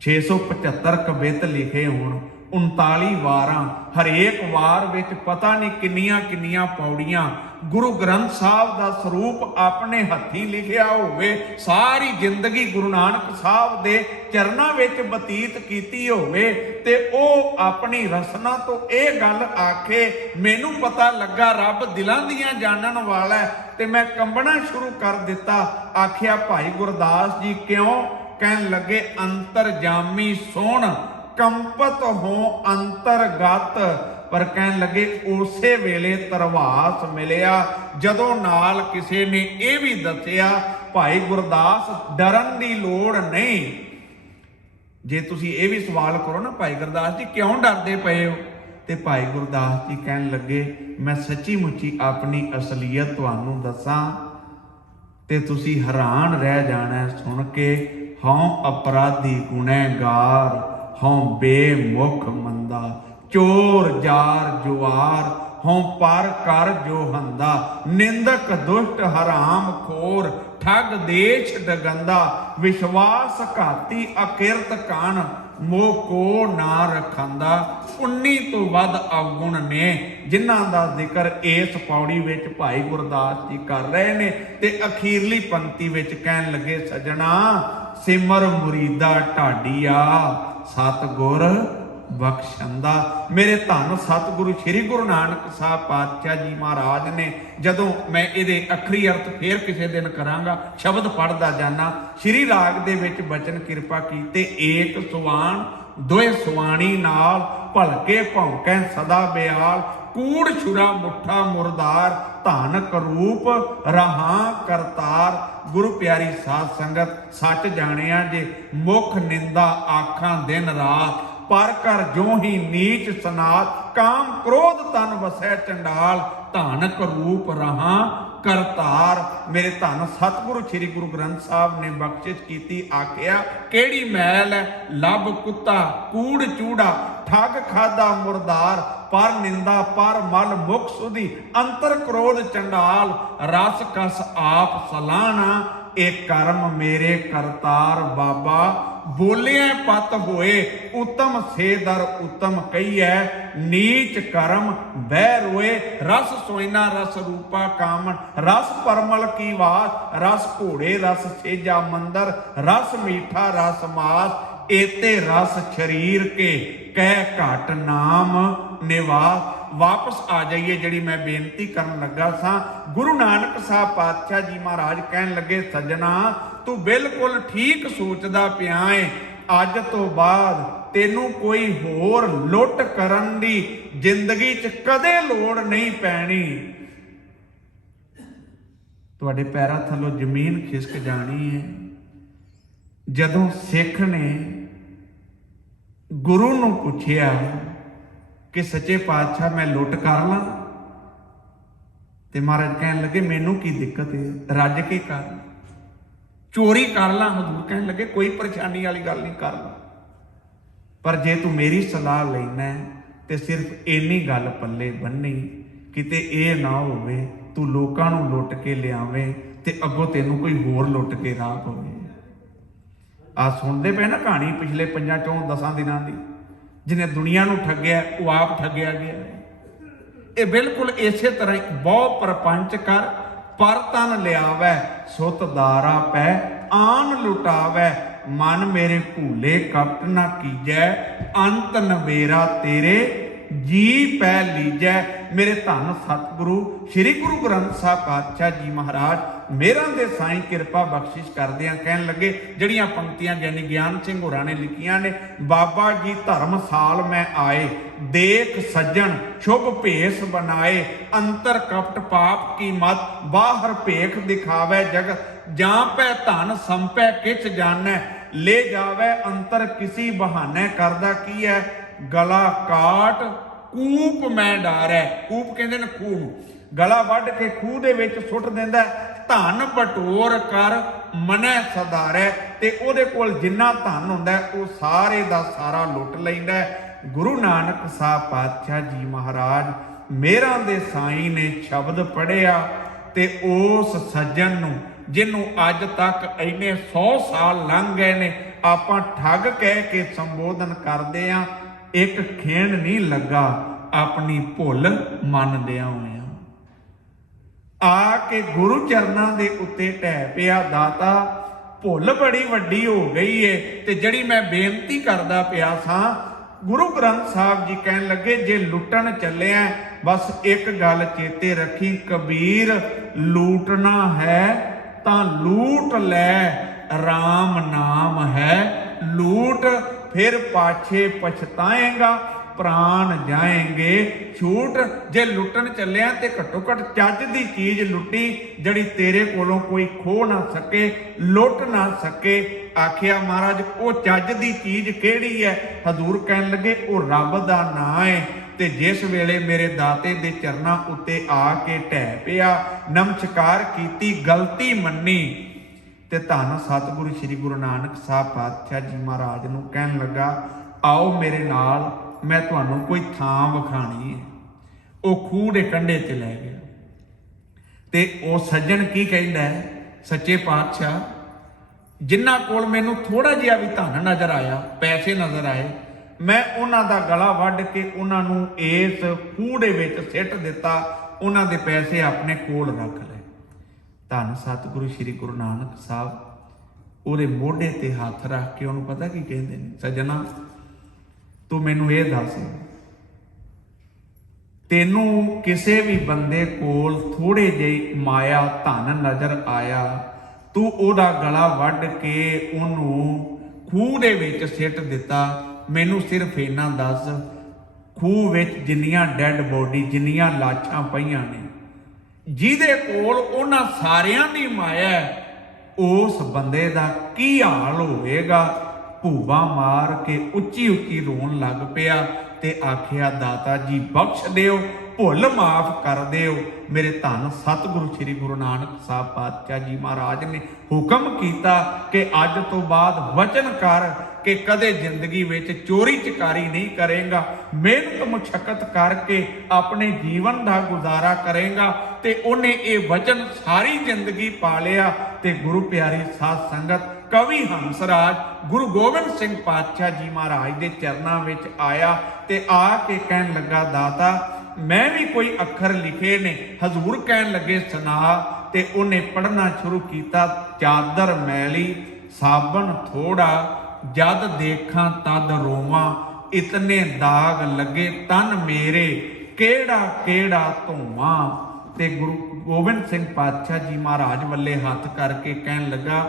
675 ਕਵਿਤ ਲਿਖੇ ਹੋਣ, 39 ਵਾਰਾਂ, ਹਰੇਕ ਵਾਰ ਵਿੱਚ ਪਤਾ ਨਹੀਂ ਕਿੰਨੀਆਂ ਕਿੰਨੀਆਂ ਪੌੜੀਆਂ, ਗੁਰੂ ਗ੍ਰੰਥ ਸਾਹਿਬ ਦਾ ਸਰੂਪ ਆਪਣੇ ਹੱਥੀਂ ਲਿਖਿਆ ਹੋਵੇ, ਸਾਰੀ ਜ਼ਿੰਦਗੀ ਗੁਰੂ ਨਾਨਕ ਸਾਹਿਬ ਦੇ ਚਰਨਾਂ ਵਿੱਚ ਬਤੀਤ ਕੀਤੀ ਹੋਵੇ, ਤੇ ਉਹ ਆਪਣੀ ਰਸਨਾ ਤੋਂ ਇਹ ਗੱਲ ਆਖੇ, ਮੈਨੂੰ ਪਤਾ ਲੱਗਾ ਰੱਬ ਦਿਲਾਂ ਦੀਆਂ ਜਾਣਨ ਵਾਲਾ ਹੈ, ਤੇ ਮੈਂ ਕੰਬਣਾ ਸ਼ੁਰੂ ਕਰ ਦਿੱਤਾ। ਆਖਿਆ ਭਾਈ ਗੁਰਦਾਸ ਜੀ ਕਿਉਂ? ਕਹਿਣ ਲੱਗੇ ਅੰਤਰਜਾਮੀ ਸੁਣ ਕੰਪਤ ਹੋ ਅੰਤਰਗਤ। ਪਰ ਕਹਿਣ ਲੱਗੇ ਉਸੇ ਵੇਲੇ ਧਰਵਾਸ ਮਿਲਿਆ ਜਦੋਂ ਨਾਲ ਕਿਸੇ ਨੇ ਇਹ ਵੀ ਦੱਸਿਆ, ਭਾਈ ਗੁਰਦਾਸ ਡਰਨ ਦੀ ਲੋੜ ਨਹੀਂ। ਜੇ ਤੁਸੀਂ ਇਹ ਵੀ ਸਵਾਲ ਕਰੋ ਨਾ, ਭਾਈ ਗੁਰਦਾਸ ਜੀ ਕਿਉਂ ਡਰਦੇ ਪਏ ਹੋ, ਤੇ ਭਾਈ ਗੁਰਦਾਸ ਜੀ ਕਹਿਣ ਲੱਗੇ ਮੈਂ ਸੱਚੀ ਮੁੱਚੀ ਆਪਣੀ ਅਸਲੀਅਤ ਤੁਹਾਨੂੰ ਦੱਸਾਂ ਤੇ ਤੁਸੀਂ ਹੈਰਾਨ ਰਹਿ ਜਾਣਾ ਸੁਣ ਕੇ। ਹਉ ਅਪਰਾਧੀ ਗੁਨਹਗਾਰ, ਹਉ ਬੇਮੁਖ ਮੰਦਾ, ਚੋਰ ਜਾਰ ਜੁਆਰ, ਹਉ ਪਰ ਕਰ ਜੋ ਹੰਦਾ, ਨਿੰਦਕ ਦੁਸ਼ਟ ਹਰਾਮ ਖੋਰ, ਠੱਗ ਦੇਸ਼ ਡਗੰਦਾ, ਵਿਸ਼ਵਾਸ ਘਾਤੀ ਅਕਿਰਤ ਕਾਣ, ਮੋਹ ਕੋ ਨਾ ਰਖਾਂਦਾ। 19 ਤੋਂ ਵੱਧ ਅਵਗੁਣ ਨੇ ਜਿਨ੍ਹਾਂ ਦਾ ਜ਼ਿਕਰ ਇਸ ਪੌੜੀ ਵਿੱਚ ਭਾਈ ਗੁਰਦਾਸ ਜੀ ਕਰ ਰਹੇ ਨੇ। ਤੇ ਅਖੀਰਲੀ ਪੰਕਤੀ ਵਿੱਚ ਕਹਿਣ ਲੱਗੇ ਸਜਣਾ ਸਿਮਰ ਮੁਰੀਦਾ ਢਾਡੀਆ, ਸਤਿਗੁਰ ਬਖਸ਼ੰਦਾ। ਮੇਰੇ ਧੰਨ ਸਤਿਗੁਰੂ ਸ੍ਰੀ ਗੁਰੂ ਨਾਨਕ ਸਾਹਿਬ ਪਾਤਸ਼ਾਹ ਜੀ ਮਹਾਰਾਜ ਨੇ, ਜਦੋਂ ਮੈਂ ਇਹਦੇ ਅੱਖਰੀ ਅਰਥ ਫੇਰ ਕਿਸੇ ਦਿਨ ਕਰਾਂਗਾ, ਸ਼ਬਦ ਪੜ੍ਹਦਾ ਜਾਣਾ, ਸ਼੍ਰੀ ਰਾਗ ਦੇ ਵਿੱਚ ਬਚਨ ਕਿਰਪਾ ਕੀਤੇ, ਏਕ ਸੁਆਣ ਦੋਏ ਸੁਆਣੀ ਨਾਲ, ਭਲਕੇ ਭੌਂਕੈ ਸਦਾ ਬਿਆਲ, ਕੂੜ ਛੁਰਾ ਮੁੱਠਾ ਮੁਰਦਾਰ, ਧਨ ਕਰੂਪ ਰਹਾ ਕਰਤਾਰ। ਗੁਰੂ ਪਿਆਰੀ ਸਾਧ ਸੰਗਤ ਸੱਚ ਜਾਣਿਆ ਜੇ, ਮੁਖ ਨਿੰਦਾ ਆਖਾਂ ਦਿਨ ਰਾਤ, ਪਰ ਕਰ ਜੋ ਹੀ ਨੀਚ ਸਨਾਤ, ਕਾਮ ਕ੍ਰੋਧ ਤਨ ਵਸੈ ਚੰਡਾਲ, ਧਾਨਕ ਰੂਪ ਰਹਾ ਕਰਤਾਰ। ਮੇਰੇ ਧੰਨ ਸਤਿਗੁਰੂ ਸ੍ਰੀ ਗੁਰੂ ਗ੍ਰੰਥ ਸਾਹਿਬ ਨੇ ਬਖਸ਼ਿਸ਼ ਕੀਤੀ, ਆਖਿਆ ਕਿਹੜੀ ਮੈਲ ਹੈ ਲੱਭ ਕੁੱਤਾ ਕੂੜ ਚੂੜਾ, ਠੱਗ ਖਾਦਾ ਮੁਰਦਾਰ, ਪਰ ਨਿੰਦਾ ਪਰ ਮਲ ਮੁਖ ਸੁਧੀ, ਅੰਤਰ ਕ੍ਰੋਧ ਚੰਡਾਲ, ਰਸ ਕਸ ਆਪ ਸਲਾਹਣਾ, ਇਹ ਕਰਮ ਮੇਰੇ ਕਰਤਾਰ ਬਾਬਾ, ਬੋਲਿਆ ਪਤ ਹੋਏ ਉਤਮ ਸੇ ਦਰ ਉਤਮ ਕਹੀਐ, ਨੀਚ ਕਰਮ ਬਹਿ ਰੋਏ, ਰਸ ਸੋਇਨਾ ਰਸ ਰੂਪਾ ਕਾਮਨ, ਰਸ ਪਰਮਲ ਕੀ ਵਾਸ, ਰਸ ਘੋੜੇ ਰਸ ਸੇਜਾ ਮੰਦਰ, ਰਸ ਮੀਠਾ ਰਸ ਮਾਸ, ਏਤੇ ਰਸ ਸ਼ਰੀਰ ਕੇ ਕਹਿ ਘਟ ਨਾਮ ਨਿਵਾਸ। ਵਾਪਸ ਆ ਜਾਈਏ, ਜਿਹੜੀ ਮੈਂ ਬੇਨਤੀ ਕਰਨ ਲੱਗਾ ਸਾਂ, ਗੁਰੂ ਨਾਨਕ ਸਾਹਿਬ ਪਾਤਸ਼ਾਹ ਜੀ ਮਹਾਰਾਜ ਕਹਿਣ ਲੱਗੇ ਸੱਜਣਾ ਤੂੰ ਬਿਲਕੁਲ ਠੀਕ ਸੋਚਦਾ ਪਿਆ ਏ, ਅੱਜ ਤੋਂ ਬਾਅਦ ਤੈਨੂੰ ਕੋਈ ਹੋਰ ਲੁੱਟ ਕਰਨ ਦੀ ਜ਼ਿੰਦਗੀ 'ਚ ਕਦੇ ਲੋੜ ਨਹੀਂ ਪੈਣੀ। ਤੁਹਾਡੇ ਪੈਰਾਂ ਥੱਲੋਂ ਜ਼ਮੀਨ ਖਿਸਕ ਜਾਣੀ ਹੈ। ਜਦੋਂ ਸਿੱਖ ਨੇ ਗੁਰੂ ਨੂੰ ਪੁੱਛਿਆ ਕਿ ਸੱਚੇ ਪਾਤਸ਼ਾਹ ਮੈਂ ਲੁੱਟ ਕਰ ਲਾਂ, ਤੇ ਮਹਾਰਾਜ ਕਹਿਣ ਲੱਗੇ ਮੈਨੂੰ ਕੀ ਦਿੱਕਤ ਹੈ, ਰੱਜ ਕੇ ਕਰ, ਚੋਰੀ ਕਰ ਲਾਂ। ਹਜ਼ੂਰ ਕਹਿਣ ਲੱਗੇ ਕੋਈ ਪਰੇਸ਼ਾਨੀ ਵਾਲੀ ਗੱਲ ਨਹੀਂ, ਕਰ ਲਾ, ਪਰ ਜੇ ਤੂੰ ਮੇਰੀ ਸਲਾਹ ਲੈਣਾ ਤੇ ਸਿਰਫ ਇੰਨੀ ਗੱਲ ਪੱਲੇ ਬੰਨੀ, ਕਿਤੇ ਇਹ ਨਾ ਹੋਵੇ ਤੂੰ ਲੋਕਾਂ ਨੂੰ ਲੁੱਟ ਕੇ ਲਿਆਵੇਂ ਤੇ ਅੱਗੋਂ ਤੈਨੂੰ ਕੋਈ ਹੋਰ ਲੁੱਟ ਕੇ ਰਾਹ ਪਵੇ। ਆ ਸੁਣਦੇ ਪਏ ਨਾ ਕਹਾਣੀ ਪਿਛਲੇ 5-10 ਦਿਨਾਂ ਦੀ, ਜਿਹਨੇ ਦੁਨੀਆ ਨੂੰ ਠੱਗਿਆ ਉਹ ਆਪ ਠੱਗਿਆ ਗਿਆ। ਇਹ ਬਿਲਕੁਲ ਇਸੇ ਤਰ੍ਹਾਂ ਹੀ ਬਹੁ ਪਰਪੰਚ ਕਰ ਪਰ ਤਨ ਲਿਆਵੈ, ਸੁਤ ਦਾਰਾ ਪੈ ਆਨ ਲੁਟਾਵੈ, ਮਨ ਮੇਰੇ ਭੂਲੇ ਕਪਟ ਨਾ ਕੀਜੈ, ਅੰਤ ਨਵੇਰਾ ਤੇਰੇ ਜੀ ਪੈ ਲੀਜੈ। ਮੇਰੇ ਧੰਨ ਸਤਿਗੁਰੂ ਸ੍ਰੀ ਗੁਰੂ ਗ੍ਰੰਥ ਸਾਹਿਬ ਪਾਤਸ਼ਾਹ ਜੀ ਮਹਾਰਾਜ ਮੇਰਾਂ ਦੇ ਸਾਈਂ ਕਿਰਪਾ ਬਖਸ਼ਿਸ਼ ਕਰਦਿਆਂ ਕਹਿਣ ਲੱਗੇ, ਜਿਹੜੀਆਂ ਪੰਕਤੀਆਂ ਗਿਆਨੀ ਗਿਆਨ ਸਿੰਘ ਹੋਰਾਂ ਨੇ ਲਿਖੀਆਂ ਨੇ, ਬਾਬਾ ਜੀ ਧਰਮਸਾਲ ਮੈਂ ਆਏ, ਦੇਖ ਸੱਜਣ ਸ਼ੁਭ ਭੇਸ ਬਣਾਏ, ਅੰਤਰ ਕਪਟ ਪਾਪ ਕੀ ਮਤ, ਬਾਹਰ ਭੇਖ ਦਿਖਾਵੇ ਜਗਤ, ਜਾਂ ਪੈ ਧਨ ਸੰਪੈ ਕਿਛ ਜਾਣੈ, ਲੈ ਜਾਵੇ ਅੰਤਰ ਕਿਸੀ ਬਹਾਨੇ। ਕਰਦਾ ਕੀ ਹੈ, ਗਲਾ ਕਾਟ ਕੂਪ ਮੈਂ ਡਾਰੈ, ਕੂਪ ਕਹਿੰਦੇ ਨੇ ਖੂਹ ਨੂੰ, ਗਲਾ ਵੱਢ ਕੇ ਖੂਹ ਦੇ ਵਿੱਚ ਸੁੱਟ ਦਿੰਦਾ, ਧਨ ਬਟੋਰ ਕਰ ਮਨੈ ਸਦਾਰੈ, ਤੇ ਉਹਦੇ ਕੋਲ ਜਿੰਨਾ ਧਨ ਹੁੰਦਾ ਉਹ ਸਾਰੇ ਦਾ ਸਾਰਾ ਲੁੱਟ ਲੈਂਦਾ। ਗੁਰੂ ਨਾਨਕ ਸਾਹਿਬ ਪਾਤਸ਼ਾਹ ਜੀ ਮਹਾਰਾਜ ਮੇਰਾਂ ਦੇ ਸਾਈਂ ਨੇ ਸ਼ਬਦ ਪੜ੍ਹਿਆ, ਤੇ ਉਸ ਸੱਜਣ ਨੂੰ ਜਿਹਨੂੰ ਅੱਜ ਤੱਕ ਇੰਨੇ 100 ਸਾਲ ਲੰਘ ਗਏ ਨੇ ਆਪਾਂ ਠੱਗ ਕਹਿ ਕੇ ਸੰਬੋਧਨ ਕਰਦੇ ਆਂ, ਇੱਕ ਖੇਣ ਨਹੀਂ ਲੱਗਾ ਆਪਣੀ ਭੁੱਲ ਮੰਨਦਿਆਂ ਹੋਇਆਂ। ਆ ਕੇ ਗੁਰੂ ਚਰਨਾਂ ਦੇ ਉੱਤੇ ਢਹਿ ਪਿਆ, ਦਾਤਾ ਭੁੱਲ ਬੜੀ ਵੱਡੀ ਹੋ ਗਈ ਏ ਤੇ ਜਿਹੜੀ ਮੈਂ ਬੇਨਤੀ ਕਰਦਾ ਪਿਆ ਸਾਂ। ਗੁਰੂ ਗ੍ਰੰਥ ਸਾਹਿਬ ਜੀ ਕਹਿਣ ਲੱਗੇ, ਜੇ ਲੁੱਟਣ ਚੱਲਿਆ ਬਸ ਇੱਕ ਗੱਲ ਚੇਤੇ ਰੱਖੀ, ਕਬੀਰ ਲੂਟਣਾ ਹੈ ਤਾਂ ਲੂਟ ਲੈ, ਰਾਮ ਨਾਮ ਹੈ ਲੂਟ, ਫਿਰ ਪਾਛੇ ਪਛਤਾਏਗਾ, ਪ੍ਰਾਣ ਜਾਏਂਗੇ ਛੂਟ। ਜੇ ਲੁੱਟਣ ਚੱਲਿਆ ਤੇ ਘੱਟੋ ਘੱਟ ਚੱਜ ਦੀ ਚੀਜ਼ ਲੁੱਟੀ, ਜਿਹੜੀ ਤੇਰੇ ਕੋਲੋਂ ਕੋਈ ਖੋ ਨਾ ਸਕੇ, ਲੁੱਟ ਨਾ ਸਕੇ। ਆਖਿਆ ਮਹਾਰਾਜ ਉਹ ਚੱਜ ਦੀ ਚੀਜ਼ ਕਿਹੜੀ ਹੈ? ਹਜ਼ੂਰ ਕਹਿਣ ਲੱਗੇ, ਉਹ ਰੱਬ ਦਾ ਨਾਂ ਹੈ। ਤੇ ਜਿਸ ਵੇਲੇ ਮੇਰੇ ਦਾਤੇ ਦੇ ਚਰਨਾਂ ਉੱਤੇ ਆ ਕੇ ਢਹਿ ਪਿਆ, ਨਮਸਕਾਰ ਕੀਤੀ, ਗਲਤੀ ਮੰਨੀ, ਤੇ ਧੰਨ ਸਤਿਗੁਰੂ ਸ੍ਰੀ ਗੁਰੂ ਨਾਨਕ ਸਾਹਿਬ ਪਾਤਸ਼ਾਹ ਜੀ ਮਹਾਰਾਜ ਨੂੰ ਕਹਿਣ ਲੱਗਾ, ਆਓ ਮੇਰੇ ਨਾਲ, ਮੈਂ ਤੁਹਾਨੂੰ ਕੋਈ ਥਾਂ ਵਿਖਾਣੀ ਹੈ। ਉਹ ਖੂਹ ਦੇ ਕੰਢੇ ਤੇ ਲੈ ਗਿਆ ਤੇ ਉਹ ਸੱਜਣ ਕੀ ਕਹਿੰਦਾ ਹੈ, ਸੱਚੇ ਪਾਤਸ਼ਾਹ ਜਿਨ੍ਹਾਂ ਕੋਲ ਮੈਨੂੰ ਥੋੜਾ ਜਿਹਾ ਵੀ ਧਨ ਨਜ਼ਰ ਆਇਆ, ਪੈਸੇ ਨਜ਼ਰ ਆਏ, ਮੈਂ ਉਹਨਾਂ ਦਾ ਗਲਾ ਵੱਢ ਕੇ ਉਹਨਾਂ ਨੂੰ ਇਸ ਖੂਹ ਦੇ ਵਿੱਚ ਸਿੱਟ ਦਿੱਤਾ, ਉਹਨਾਂ ਦੇ ਪੈਸੇ ਆਪਣੇ ਕੋਲ ਰੱਖ ਲਏ। ਧੰਨ ਸਤਿਗੁਰੂ ਸ੍ਰੀ ਗੁਰੂ ਨਾਨਕ ਸਾਹਿਬ ਉਹਦੇ ਮੋਢੇ ਤੇ ਹੱਥ ਰੱਖ ਕੇ ਉਹਨੂੰ ਪਤਾ ਕੀ ਕਹਿੰਦੇ ਨੇ, ਸੱਜਣਾ ਤੂੰ ਮੈਨੂੰ ਇਹ ਦੱਸ, ਤੈਨੂੰ ਕਿਸੇ ਵੀ ਬੰਦੇ ਕੋਲ ਥੋੜੇ ਜਿਹੀ ਮਾਇਆ ਧਨ ਨਜ਼ਰ ਆਇਆ, ਤੂੰ ਉਹਦਾ ਗਲਾ ਵੱਢ ਕੇ ਉਹਨੂੰ ਖੂਹ ਦੇ ਵਿੱਚ ਸਿੱਟ ਦਿੱਤਾ, ਮੈਨੂੰ ਸਿਰਫ ਇੰਨਾ ਦੱਸ, ਖੂਹ ਵਿੱਚ ਜਿੰਨੀਆਂ ਡੈੱਡ ਬੋਡੀ, ਜਿੰਨੀਆਂ ਲਾਸ਼ਾਂ ਪਈਆਂ ਨੇ, ਜਿਹਦੇ ਕੋਲ ਉਹਨਾਂ ਸਾਰਿਆਂ ਦੀ ਮਾਇਆ, ਉਸ ਬੰਦੇ ਦਾ ਕੀ ਹਾਲ ਹੋਵੇਗਾ? ਭੂਬਾ ਮਾਰ ਕੇ ਉੱਚੀ ਉੱਚੀ ਰੋਣ ਲੱਗ ਪਿਆ ਤੇ ਆਖਿਆ, ਦਾਤਾ ਜੀ ਬਖਸ਼ ਦਿਓ, ਭੁੱਲ ਮਾਫ ਕਰ ਦਿਓ। ਮੇਰੇ ਧੰਨ ਸਤਿਗੁਰੂ ਸ੍ਰੀ ਗੁਰੂ ਨਾਨਕ ਸਾਹਿਬ ਪਾਤਸ਼ਾਹ ਜੀ ਮਹਾਰਾਜ ਨੇ ਹੁਕਮ ਕੀਤਾ ਕਿ ਅੱਜ ਤੋਂ ਬਾਅਦ ਵਚਨ ਕਰ ਕਿ ਕਦੇ ਜ਼ਿੰਦਗੀ ਵਿੱਚ ਚੋਰੀ ਚਕਾਰੀ ਨਹੀਂ ਕਰੇਗਾ, ਮਿਹਨਤ ਮੁਸ਼ੱਕਤ ਕਰਕੇ ਆਪਣੇ ਜੀਵਨ ਦਾ ਗੁਜ਼ਾਰਾ ਕਰੇਗਾ। ਤੇ ਉਹਨੇ ਇਹ ਵਚਨ ਸਾਰੀ ਜ਼ਿੰਦਗੀ ਪਾਲਿਆ। ਤੇ ਗੁਰੂ ਪਿਆਰੀ ਸਾਧ ਸੰਗਤ, ਕਵੀ ਹੰਸਰਾਜ ਗੁਰੂ ਗੋਬਿੰਦ ਸਿੰਘ ਪਾਤਸ਼ਾਹ ਜੀ ਮਹਾਰਾਜ ਦੇ ਚਰਨਾਂ ਵਿੱਚ ਆਇਆ ਤੇ ਆ ਕੇ ਕਹਿਣ ਲੱਗਾ, ਦਾਤਾ ਮੈਂ ਵੀ ਕੋਈ ਅੱਖਰ ਲਿਖੇ ਨੇ। ਹਜ਼ੂਰ ਕਹਿਣ ਲੱਗੇ, ਸੁਣਾ। ਤੇ ਉਹਨੇ ਪੜ੍ਹਨਾ ਸ਼ੁਰੂ ਕੀਤਾ, ਚਾਦਰ ਮੈਲੀ ਸਾਬਣ ਥੋੜਾ, ਜਦ ਦੇਖਾਂ ਤਦ ਰੋਵਾਂ, ਇਤਨੇ ਦਾਗ ਲੱਗੇ ਤਨ ਮੇਰੇ, ਕਿਹੜਾ ਕਿਹੜਾ ਧੋਵਾਂ। ਤੇ ਗੁਰੂ ਗੋਬਿੰਦ ਸਿੰਘ ਪਾਤਸ਼ਾਹ ਜੀ ਮਹਾਰਾਜ ਵੱਲੇ ਹੱਥ ਕਰਕੇ ਕਹਿਣ ਲੱਗਾ,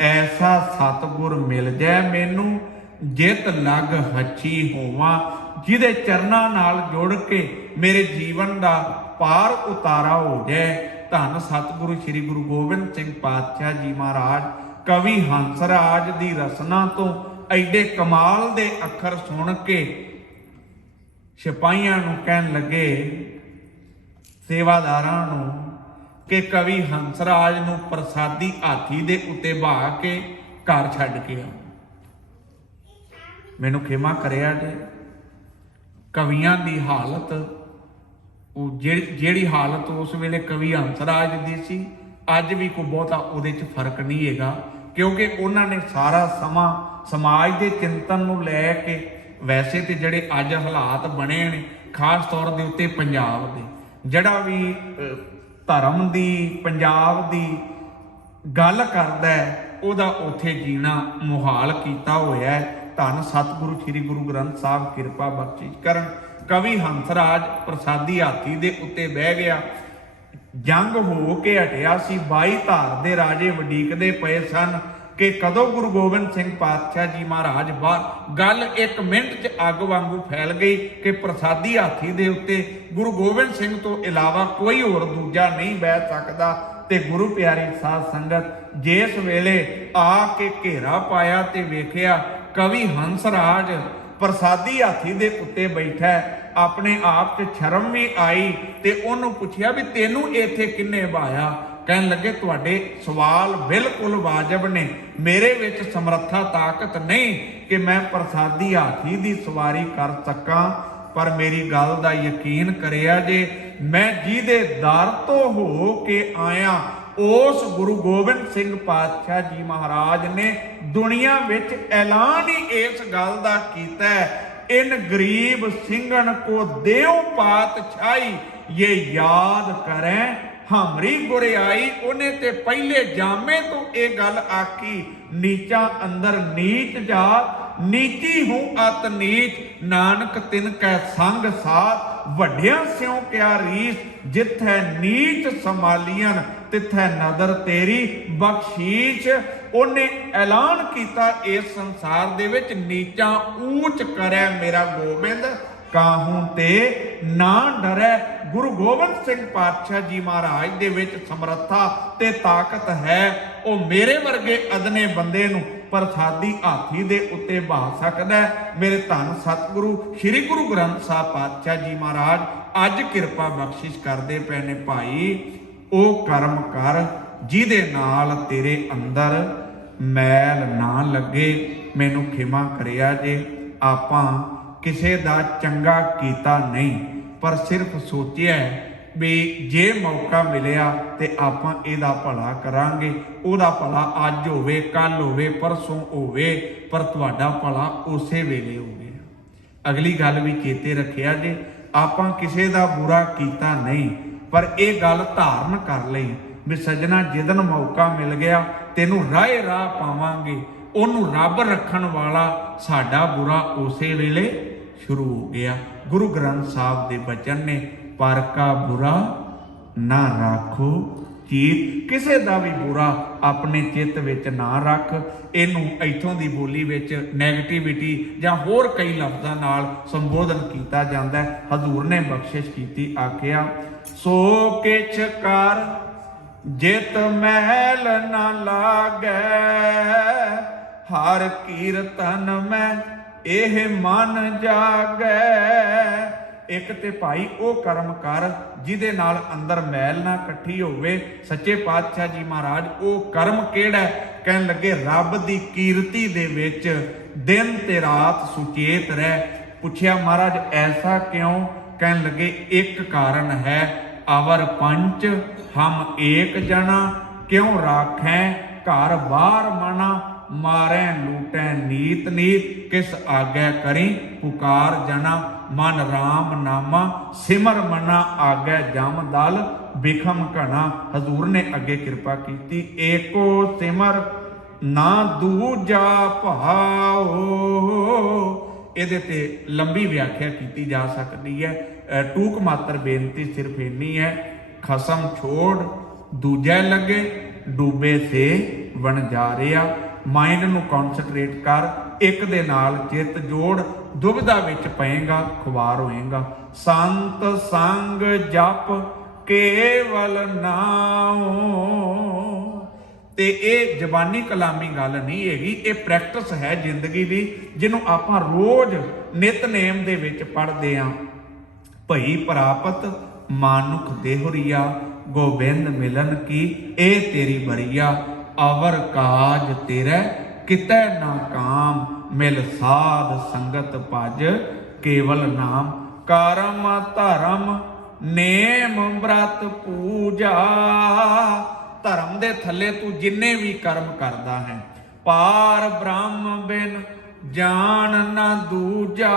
ਐਸਾ ਸਤਿਗੁਰ ਮਿਲ ਜਾਏ ਮੈਨੂੰ, ਜਿਤ ਲਗ ਹੱਛੀ ਹੋਵਾਂ, ਜਿਹਦੇ ਚਰਨਾਂ ਨਾਲ ਜੁੜ ਕੇ ਮੇਰੇ ਜੀਵਨ ਦਾ ਪਾਰ ਉਤਾਰਾ ਹੋ ਜਾਏ। ਧੰਨ ਸਤਿਗੁਰੂ ਸ੍ਰੀ ਗੁਰੂ ਗੋਬਿੰਦ ਸਿੰਘ ਪਾਤਸ਼ਾਹ ਜੀ ਮਹਾਰਾਜ ਕਵੀ ਹੰਸਰਾਜ ਦੀ ਰਸਨਾ ਤੋਂ ਐਡੇ ਕਮਾਲ ਦੇ ਅੱਖਰ ਸੁਣ ਕੇ ਸਿਪਾਹੀਆਂ ਨੂੰ ਕਹਿਣ ਲੱਗੇ, ਸੇਵਾਦਾਰਾਂ ਨੂੰ, ਕਿ ਕਵੀ ਹੰਸਰਾਜ ਨੂੰ ਪ੍ਰਸਾਦੀ ਹਾਥੀ ਦੇ ਉੱਤੇ ਬਹਾ ਕੇ ਘਰ ਛੱਡ ਕੇ ਆਓ। ਮੈਨੂੰ ਖਿਮਾ ਕਰਿਆ ਜੇ, ਕਵੀਆਂ ਦੀ ਹਾਲਤ, ਉਹ ਜਿਹੜੀ ਹਾਲਤ ਉਸ ਵੇਲੇ ਕਵੀ ਹੰਸਰਾਜ ਦੀ ਸੀ, ਅੱਜ ਵੀ ਕੋਈ ਬਹੁਤਾ ਉਹਦੇ 'ਚ ਫਰਕ ਨਹੀਂ ਹੈਗਾ, ਕਿਉਂਕਿ ਉਹਨਾਂ ਨੇ ਸਾਰਾ ਸਮਾਂ ਸਮਾਜ ਦੇ ਚਿੰਤਨ ਨੂੰ ਲੈ ਕੇ, ਵੈਸੇ ਤੇ ਜਿਹੜੇ ਅੱਜ ਹਾਲਾਤ ਬਣੇ ਨੇ ਖਾਸ ਤੌਰ ਦੇ ਉੱਤੇ ਪੰਜਾਬ ਦੇ, ਜਿਹੜਾ ਵੀ ਧਰਮ ਦੀ, ਪੰਜਾਬ ਦੀ ਗੱਲ ਕਰਦਾ ਉਹਦਾ ਉੱਥੇ ਜੀਣਾ ਮੁਹਾਲ ਕੀਤਾ ਹੋਇਆ ਹੈ। ਧੰਨ ਸਤਿਗੁਰੂ ਸ੍ਰੀ ਗੁਰੂ ਗ੍ਰੰਥ ਸਾਹਿਬ ਕਿਰਪਾ ਬਖਸ਼ਿਸ਼ ਕਰਨ। ਕਵੀ ਹੰਸਰਾਜ ਪ੍ਰਸਾਦੀ ਹਾਥੀ ਦੇ ਉੱਤੇ ਬਹਿ ਗਿਆ। ਜੰਗ ਹੋ ਕੇ ਹਟਿਆ ਸੀ, 22 ਧਾਰ ਦੇ ਰਾਜੇ ਵਡੀਕਦੇ ਪਏ ਸਨ ਕਿ ਕਦੋਂ ਗੁਰੂ ਗੋਬਿੰਦ ਸਿੰਘ ਪਾਤਸ਼ਾਹ ਜੀ ਮਹਾਰਾਜ ਬਾਹਰ। ਗੱਲ 1 ਮਿੰਟ 'ਚ ਅੱਗ ਵਾਂਗੂ ਫੈਲ ਗਈ ਕਿ ਪ੍ਰਸਾਦੀ ਹਾਥੀ ਦੇ ਉੱਤੇ ਗੁਰੂ ਗੋਬਿੰਦ ਸਿੰਘ ਤੋਂ ਇਲਾਵਾ ਕੋਈ ਹੋਰ ਦੂਜਾ ਨਹੀਂ ਬਹਿ ਸਕਦਾ। ਤੇ ਗੁਰੂ ਪਿਆਰੀ ਸਾਧ ਸੰਗਤ, ਜਿਸ ਵੇਲੇ ਆ ਕੇ ਘੇਰਾ ਪਾਇਆ ਤੇ ਵੇਖਿਆ ਕਵੀ ਹੰਸਰਾਜ ਪ੍ਰਸਾਦੀ ਹਾਥੀ ਦੇ ਉੱਤੇ ਬੈਠਾ, ਆਪਣੇ ਆਪ 'ਚ ਸ਼ਰਮ ਵੀ ਆਈ ਤੇ ਉਹਨੂੰ ਪੁੱਛਿਆ ਵੀ ਤੈਨੂੰ ਇੱਥੇ ਕਿੰਨੇ ਬਾਇਆ? ਕਹਿਣ ਲੱਗੇ, ਤੁਹਾਡੇ ਸਵਾਲ ਬਿਲਕੁਲ ਵਾਜਬ ਨੇ, ਮੇਰੇ ਵਿੱਚ ਸਮਰੱਥਾ ਤਾਕਤ ਨਹੀਂ ਕਿ ਮੈਂ ਪ੍ਰਸਾਦੀ ਹਾਥੀ ਦੀ ਸਵਾਰੀ ਕਰ ਸਕਾਂ, ਪਰ ਮੇਰੀ ਗੱਲ ਦਾ ਯਕੀਨ ਕਰਿਆ ਜੇ, ਮੈਂ ਜਿਹਦੇ ਦਰ ਤੋਂ ਹੋ ਕੇ ਆਇਆ ਉਸ ਗੁਰੂ ਗੋਬਿੰਦ ਸਿੰਘ ਪਾਤਸ਼ਾਹ ਜੀ ਮਹਾਰਾਜ ਨੇ ਦੁਨੀਆ ਵਿੱਚ ਐਲਾਨ ਹੀ ਇਸ ਗੱਲ ਦਾ ਕੀਤਾ, इन गरीब सिंगन को देव पातशाही, ये याद करें हमरी गुरियाई। उन्हें ते पहले जामे तो ये गल आखी, नीचा अंदर नीच जात, नीची हूं अत नीच, नानक तिन कै संग साथ, वड्डियां स्यों क्या रीस, जिथै नीच संभालियन तिथै नदर तेरी बख्शीश। उन्हें ऐलान किया इस संसार दे विच नीचा ऊंच करे मेरा गोबिंद, काहू ते ना डरै। गुरु गोबिंद सिंह पातशाह जी महाराज दे विच समर्था ते ताकत है। वो मेरे वर्गे अदने बंदे नूं प्रसादी हाथी दे उत्ते बहा सकदा है। मेरे धन सतगुरु श्री गुरु ग्रंथ साहब पातशाह जी महाराज अज किरपा बख्शिश करदे पए ने भाई, ओ कर्म कर जिहदे नाल तेरे अंदर मैल ना लगे। मैनू खिमा करिया जे, आपां किसे दा चंगा कीता नहीं, पर सिर्फ सोचिया भी जे मौका मिलिया ते आपां इहदा भला करांगे। उहदा भला अज होवे, कल होवे, परसों होवे, पर तुहाडा भला उसे वेले होवे। अगली गल भी चेते रखिया जे, आपां किसे दा बुरा कीता नहीं, पर यह गल धारण कर लई भी सजना जिदन मौका मिल गया तेनू राहे राह पावांगे, ओनू रब रखण वाला साडा बुरा उसे वेले शुरू हो गया। गुरु ग्रंथ साहब दे बचन ने, पर का बुरा ना राखो चीत, किसे दा भी बुरा अपने चित्त विच ना रख। इनू इथों दी बोली विच नैगेटिविटी जां होर कई लफ्ज़ां नाल संबोधन कीता जांदा है। हजूर ने बख्शिश कीती, आखिया सो किछ कर जित महल न लागै, हर कीरतन में एह मन जागै। एक ते भाई वो कर्म कर जिहदे नाल अंदर मैल ना इकट्ठी होवे। सच्चे पातशाह जी महाराज वो कर्म केड़ा है? कहन लगे रब दी कीरती दे विच दिन ते रात सुचेत रह। पुछया महाराज ऐसा क्यों? कहन लगे एक कारण है, अवर पंच हम एक जना, क्यों राखें घर बार मना, मारे लूटे नीत नीत, किस आगे करी पुकार जना, मन राम नामा सिमर मना, आगे जम दल बिखम घना। हजूर ने अगे कृपा की, एको सिमर ना दूजा भाओ। ਇਹਦੇ ਤੇ लंबी व्याख्या की जा सकती है, टूक मात्र बेनती सिर्फ इन्नी है, खसम छोड़ दूजे लगे, डूबे से बन जा रहा। माइंड नू कॉन्सनट्रेट कर, एक दे नाल चित जोड़, दुविधा विच पएगा खुवार होएगा। संत संग जप केवल नाओ, ते ये जबानी कलामी गल नहीं हैगी, ये प्रैक्टिस है जिंदगी की, जिन्हों आपां रोज नितनेम दे विच पढ़दे आं। भई प्रापत मानुख देहुरिया, गोबिंद मिलन की ए तेरी बरिया, अवर काज तेरे कितै ना काम, मिल साध संगत भज केवल नाम। करम धर्म नेम व्रत पूजा, धर्म दे थले तू जिन्ने भी कर्म करदा है, पार ब्रह्म बिन जान ना दूजा।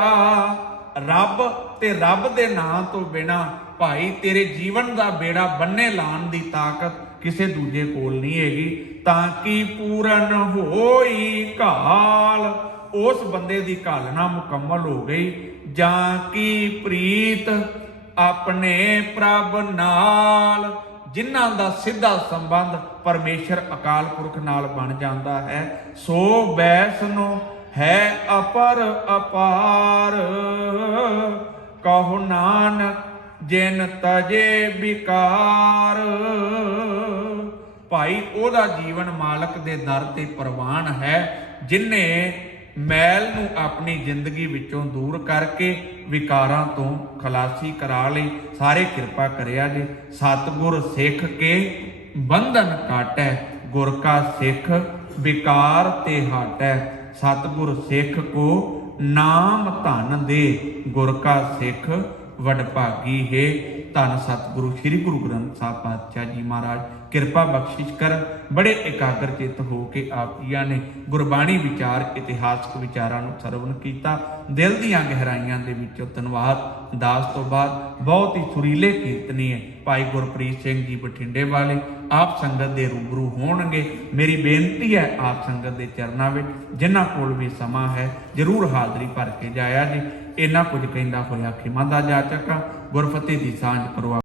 रब ते रब दे नां तो बिना भाई तेरे जीवन दा बेड़ा बन्ने लाण दी ताकत किसे दूजे कोल नहीं हैगी। ताकि पूरन होई घाल, उस बंदे दी घालना मुकम्मल हो गई। जां की प्रीत अपने प्रभ नाल, जिन्हां दा सीधा संबंध परमेश्वर अकाल पुरख नाल बन जाता है। सो बैसनो है अपर अपार, कहो नानक जिन तजे विकार। भाई ओदा जीवन मालक दे दर ते प्रवान है, जिन्ने मैल नूं अपनी जिंदगी विचों दूर करके विकारां तो खलासी करा लई। सारे कृपा करिया जे, सतगुर सिख के बंधन काटै, गुर का सिख विकार ते हटै। सतगुर सिख को नाम धन दे, गुर का सिख वडभागी है। ਧੰਨ ਸਤਿਗੁਰੂ ਸ੍ਰੀ ਗੁਰੂ ਗ੍ਰੰਥ ਸਾਹਿਬ ਪਾਤਸ਼ਾਹ ਜੀ ਮਹਾਰਾਜ ਕਿਰਪਾ ਬਖਸ਼ਿਸ਼ ਕਰਨ। ਬੜੇ ਇਕਾਗਰ ਚਿੱਤ ਹੋ ਕੇ ਆਪ ਜੀਆਂ ਨੇ ਗੁਰਬਾਣੀ ਵਿਚਾਰ ਇਤਿਹਾਸਕ ਵਿਚਾਰਾਂ ਨੂੰ ਸਰਵਣ ਕੀਤਾ। ਦਿਲ ਦੀਆਂ ਗਹਿਰਾਈਆਂ ਦੇ ਵਿੱਚੋਂ ਧੰਨਵਾਦ ਦਾਸ ਤੋਂ ਬਾਅਦ ਬਹੁਤ ਹੀ ਸੁਰੀਲੇ ਕੀਰਤਨੀਏ ਭਾਈ ਗੁਰਪ੍ਰੀਤ ਸਿੰਘ ਜੀ ਬਠਿੰਡੇ ਵਾਲੇ ਆਪ ਸੰਗਤ ਦੇ ਰੂਬਰੂ ਹੋਣਗੇ। ਮੇਰੀ ਬੇਨਤੀ ਹੈ ਆਪ ਸੰਗਤ ਦੇ ਚਰਨਾਂ ਵਿੱਚ ਜਿਨ੍ਹਾਂ ਕੋਲ ਵੀ ਸਮਾਂ ਹੈ ਜ਼ਰੂਰ ਹਾਜ਼ਰੀ ਭਰ ਕੇ ਜਾਇਆ ਜੀ। ਇਹਨਾਂ ਕੁਝ ਕਹਿੰਦਾ ਹੋਇਆ ਖਿਮਾ ਦਾ ਜਾਚਕਾ। ਗੁਰਫਤਿਹ ਦੀ ਸਾਂਝ ਕਰੋ।